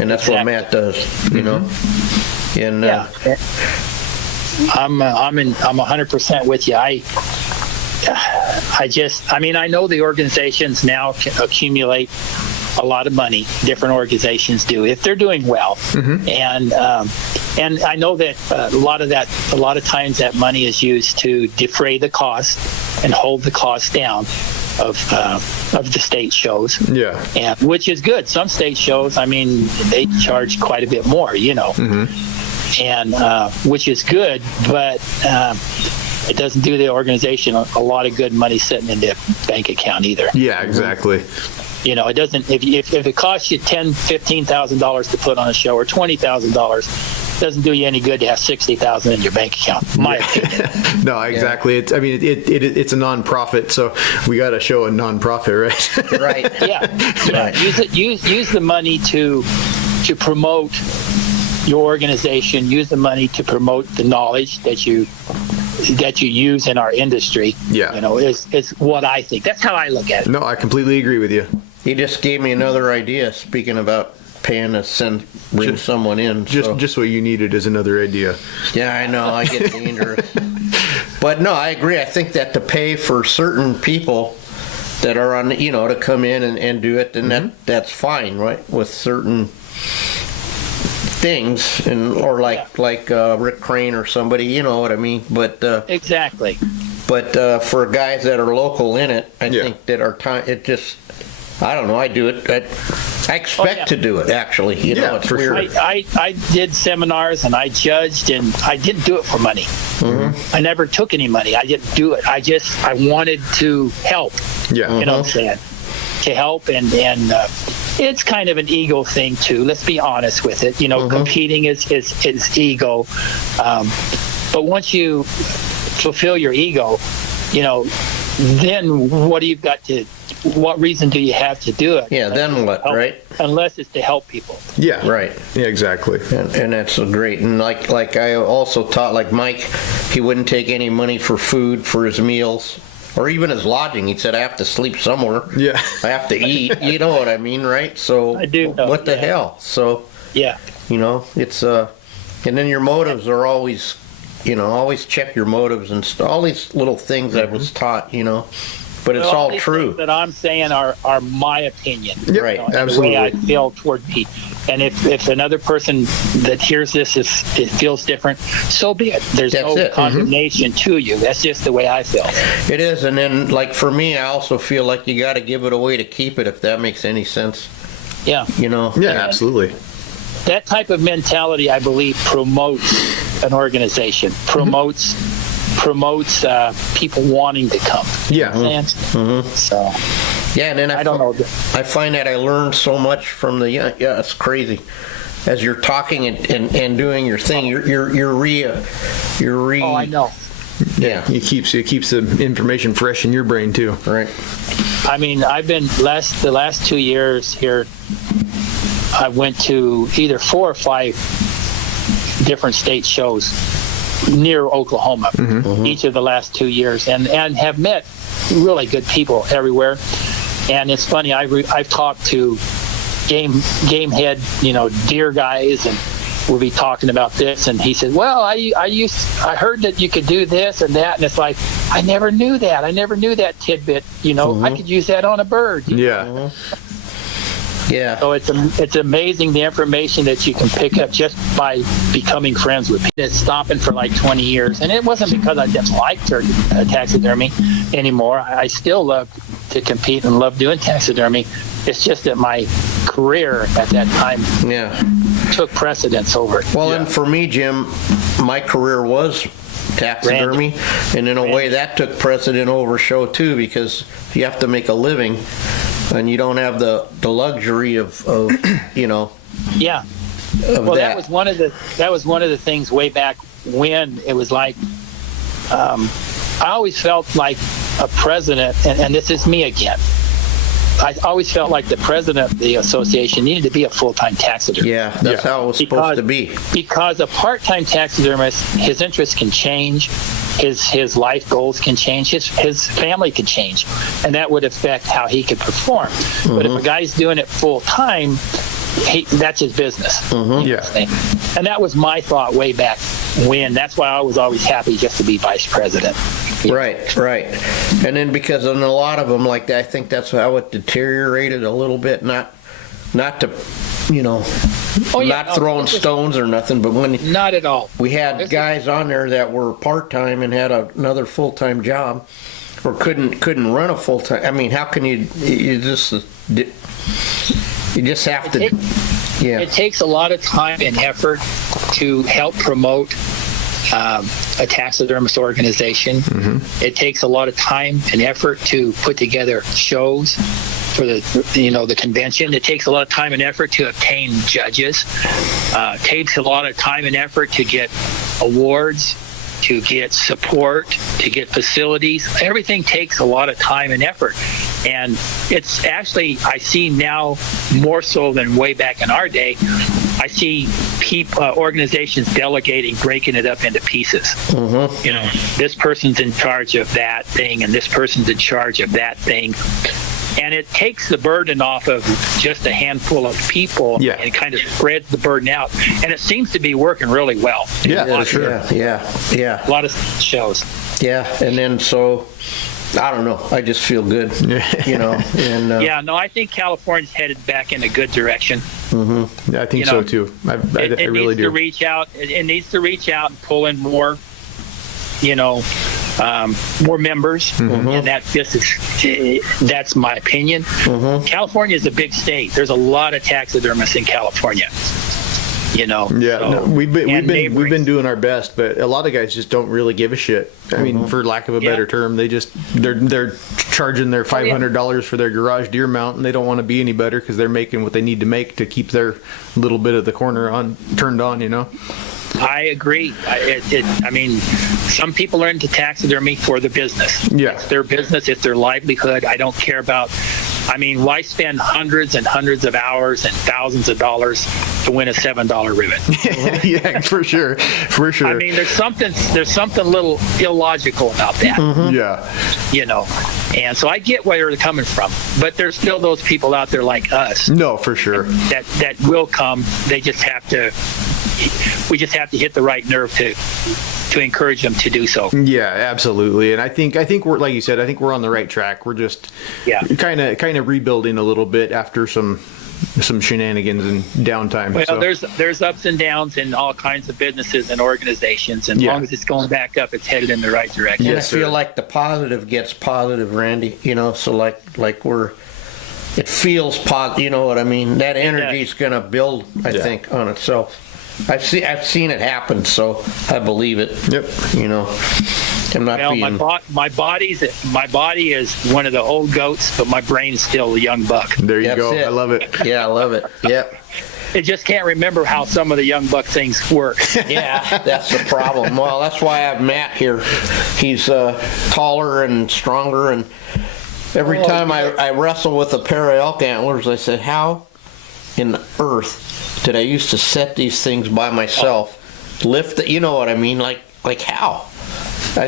and that's what Matt does. You know, and I'm 100% with you. I know the organizations now accumulate a lot of money. Different organizations do if they're doing well, and I know that a lot of times that money is used to defray the cost and hold the cost down of the state shows. Yeah. And which is good. Some state shows, they charge quite a bit more, and which is good, but it doesn't do the organization a lot of good money sitting in the bank account either. Yeah, exactly. It doesn't. If it costs you $10,000-$15,000 to put on a show, or $20,000, doesn't do you any good to have $60,000 in your bank account. My opinion. No, exactly. It's it's a non-profit, so we got to show a non-profit, right? right. Yeah. Right. Use the money to promote your organization. Use the money to promote the knowledge that you use in our industry. Yeah. Is what I think. That's how I look at it. No, I completely agree with you. He just gave me another idea. Speaking about paying to bring someone in. Just what you needed is another idea. Yeah, I know. I get dangerous. But no, I agree. I think that to pay for certain people that are on, to come in and do it, then that's fine, right? With certain things, or like Rick Crane or somebody, you know what I mean? But exactly. But for guys that are local in it, I think that our time, it just, I don't know. I do it. I expect to do it. Actually, it's for weird. sure. I did seminars and I judged, and I didn't do it for money. I never took any money. I didn't do it. I wanted to help. Yeah. You know what I'm saying? To help, and it's kind of an ego thing too. Let's be honest with it. Competing is ego. But once you fulfill your ego, then what reason do you have to do it? Yeah, then what, right? Unless it's to help people. Yeah. Right. Yeah, exactly. And that's great. And like I also taught, like Mike, he wouldn't take any money for food for his meals or even his lodging. He said, I have to sleep somewhere. Yeah. I have to eat. You know what I mean, right? So I do know. What the hell? So yeah, it's and then your motives are always, always check your motives and all these little things I was taught, but it's all true. That I'm saying are my opinion. Yep, right. Absolutely. The way I feel toward Pete. And if another person that hears this it feels different, so be it. There's no condemnation to you. That's just the way I feel. It is. And then, like, for me, I also feel like you got to give it away to keep it, if that makes any sense. Yeah. Yeah, absolutely. That type of mentality, I believe, promotes an organization, promotes people wanting to come. Yeah. You know what I'm saying? So. Yeah, and then I don't know. I find that I learned so much from it's crazy. As you're talking and doing your thing, Oh, I know. Yeah. It keeps the information fresh in your brain too. Right. I've been the last 2 years here. I went to either 4 or 5 different state shows near Oklahoma, each of the last 2 years, and have met really good people everywhere. And it's funny, I've talked to game head, deer guys, and we'll be talking about this, and he said, well, I heard that you could do this and that, and it's like, I never knew that tidbit, I could use that on a bird. Yeah. Yeah. So it's amazing the information that you can pick up just by becoming friends with people. It's stopping for like 20 years, and it wasn't because I just liked taxidermy anymore. I still love to compete and love doing taxidermy. It's just that my career at that time took precedence over it. Well, and for me, Jim, my career was taxidermy, and in a way that took precedent over show too, because you have to make a living. And you don't have the luxury of you know. Yeah. Of Well, that. that was one of the things way back when. It was like, I always felt like a president, and this is me again. I always felt like the president of the association needed to be a full-time taxidermist. Yeah, that's how it was supposed to be. Because a part-time taxidermist, his interests can change, his life goals can change, his family can change, and that would affect how he could perform. But if a guy's doing it full-time, that's his business. Yeah. And that was my thought way back when. That's why I was always happy just to be vice president. Right. And then because in a lot of them like that, I think that's how it deteriorated a little bit. Not to, you know, not throwing stones or nothing, but when Not at all. we had guys on there that were part-time and had another full-time job, or couldn't run a full-time. I mean, how can you just have to. It takes a lot of time and effort to help promote a taxidermist organization. It takes a lot of time and effort to put together shows for the convention. It takes a lot of time and effort to obtain judges. It takes a lot of time and effort to get awards, to get support, to get facilities. Everything takes a lot of time and effort. And it's actually, I see now more so than way back in our day, I see organizations delegating, breaking it up into pieces. You know, this person's in charge of that thing, and this person's in charge of that thing. And it takes the burden off of just a handful of people and kind of spreads the burden out. And it seems to be working really well. Yeah, A lot of shows. Yeah, and then so, I don't know, I just feel good, you know. And I think California's headed back in a good direction. Yeah, I think so too. I really do. It needs to reach out and pull in more, more members, and that's my opinion. California is a big state. There's a lot of taxidermists in California. We've been doing our best, but a lot of guys just don't really give a shit. I mean, for lack of a better term, they're charging their $500 for their garage deer mount, and they don't want to be any better because they're making what they need to make to keep their little bit of the corner turned on. I agree. I mean, some people are into taxidermy for the business. Yeah. It's their business. It's their livelihood. I don't care about, why spend hundreds and hundreds of hours and thousands of dollars to win a $7 ribbon? Yeah, for sure. I mean, there's something a little illogical about that. And so I get where they're coming from, but there's still those people out there like us. No, for sure. That will come. We just have to hit the right nerve to encourage them to do so. Yeah, absolutely. And I think we're, like you said, I think we're on the right track. We're just kind of rebuilding a little bit after some shenanigans and downtime. Well, there's ups and downs in all kinds of businesses and organizations, and as long as it's going back up, it's headed in the right direction. And I feel like the positive gets positive, Randy. So like it feels positive. You know what I mean? That energy is going to build, I think, on itself. I've seen it happen, so I believe it. Yep. I'm not being. My body is one of the old goats, but my brain's still a young buck. There you go. I love it. Yeah, I love it. Yep. It just can't remember how some of the young buck things work. Yeah, that's the problem. Well, that's why I have Matt here. He's taller and stronger, and every time I wrestle with a pair of elk antlers, I said, how in the earth did I used to set these things by myself, lift it, you know what I mean? Like how?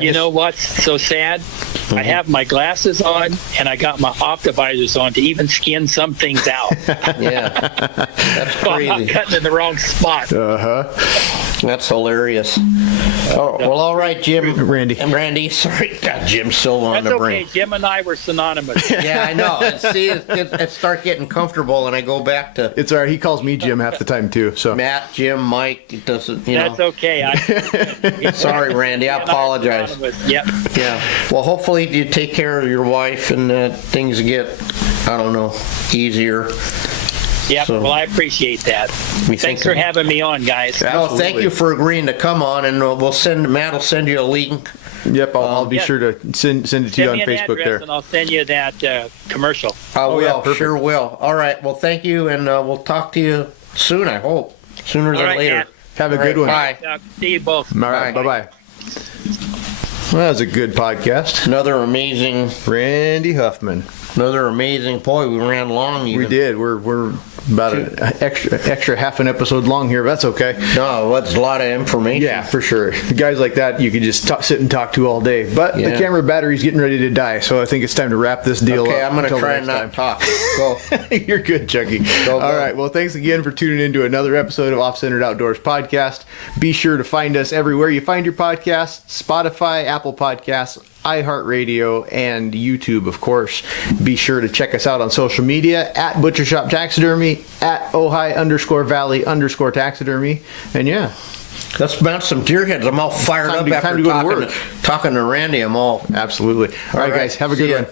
You know what's so sad? I have my glasses on, and I got my optovisors on to even skin some things out. Yeah, that's crazy. I'm not cutting in the wrong spot. That's hilarious. Oh, well, all right, Jim. Randy. Sorry, got Jim Silva on the brain. That's okay. Jim and I were synonymous. Yeah, I know. And see, it start getting comfortable, and I go back to. It's all right. He calls me Jim half the time too. So Matt, Jim, Mike. It doesn't. That's okay. Sorry, Randy. I apologize. Yep. Yeah. Well, hopefully you take care of your wife and things get, I don't know, easier. Yeah, well, I appreciate that. Thanks for having me on, guys. No, thank you for agreeing to come on, and Matt will send you a link Yep, I'll be sure to send it to you on Send me an Facebook address there. and I'll send you that commercial. I will, yeah, perfect. sure will. All right, well, thank you, and we'll talk to you soon, I hope. Sooner All than right, later. Matt. Have a All good one. Bye. See you both. All right, Bye. bye-bye. Well, that was a good podcast. Another amazing, Randy Huffman. boy, we ran long even. We did. We're about an extra half an episode long here, but that's okay. No, that's a lot of information. Yeah, for sure. Guys like that, you could just sit and talk to all day. But the Yeah. camera battery's getting ready to die, so I think it's time to wrap this deal Okay, up. I'm going to until the try and next not time. talk. Go. You're good, Chucky. Go. All right. Well, thanks again for tuning in to another episode of Off-Centered Outdoors Podcast. Be sure to find us everywhere you find your podcasts: Spotify, Apple Podcasts, iHeartRadio, and YouTube, of course. Be sure to check us out on social media at Butcher Shop Taxidermy, at Ojai_Valley_taxidermy. And yeah, Let's mount some deer heads. I'm all fired Time up to after go to work. talking to Randy. I'm all absolutely. All right, guys. Have a see good ya. one.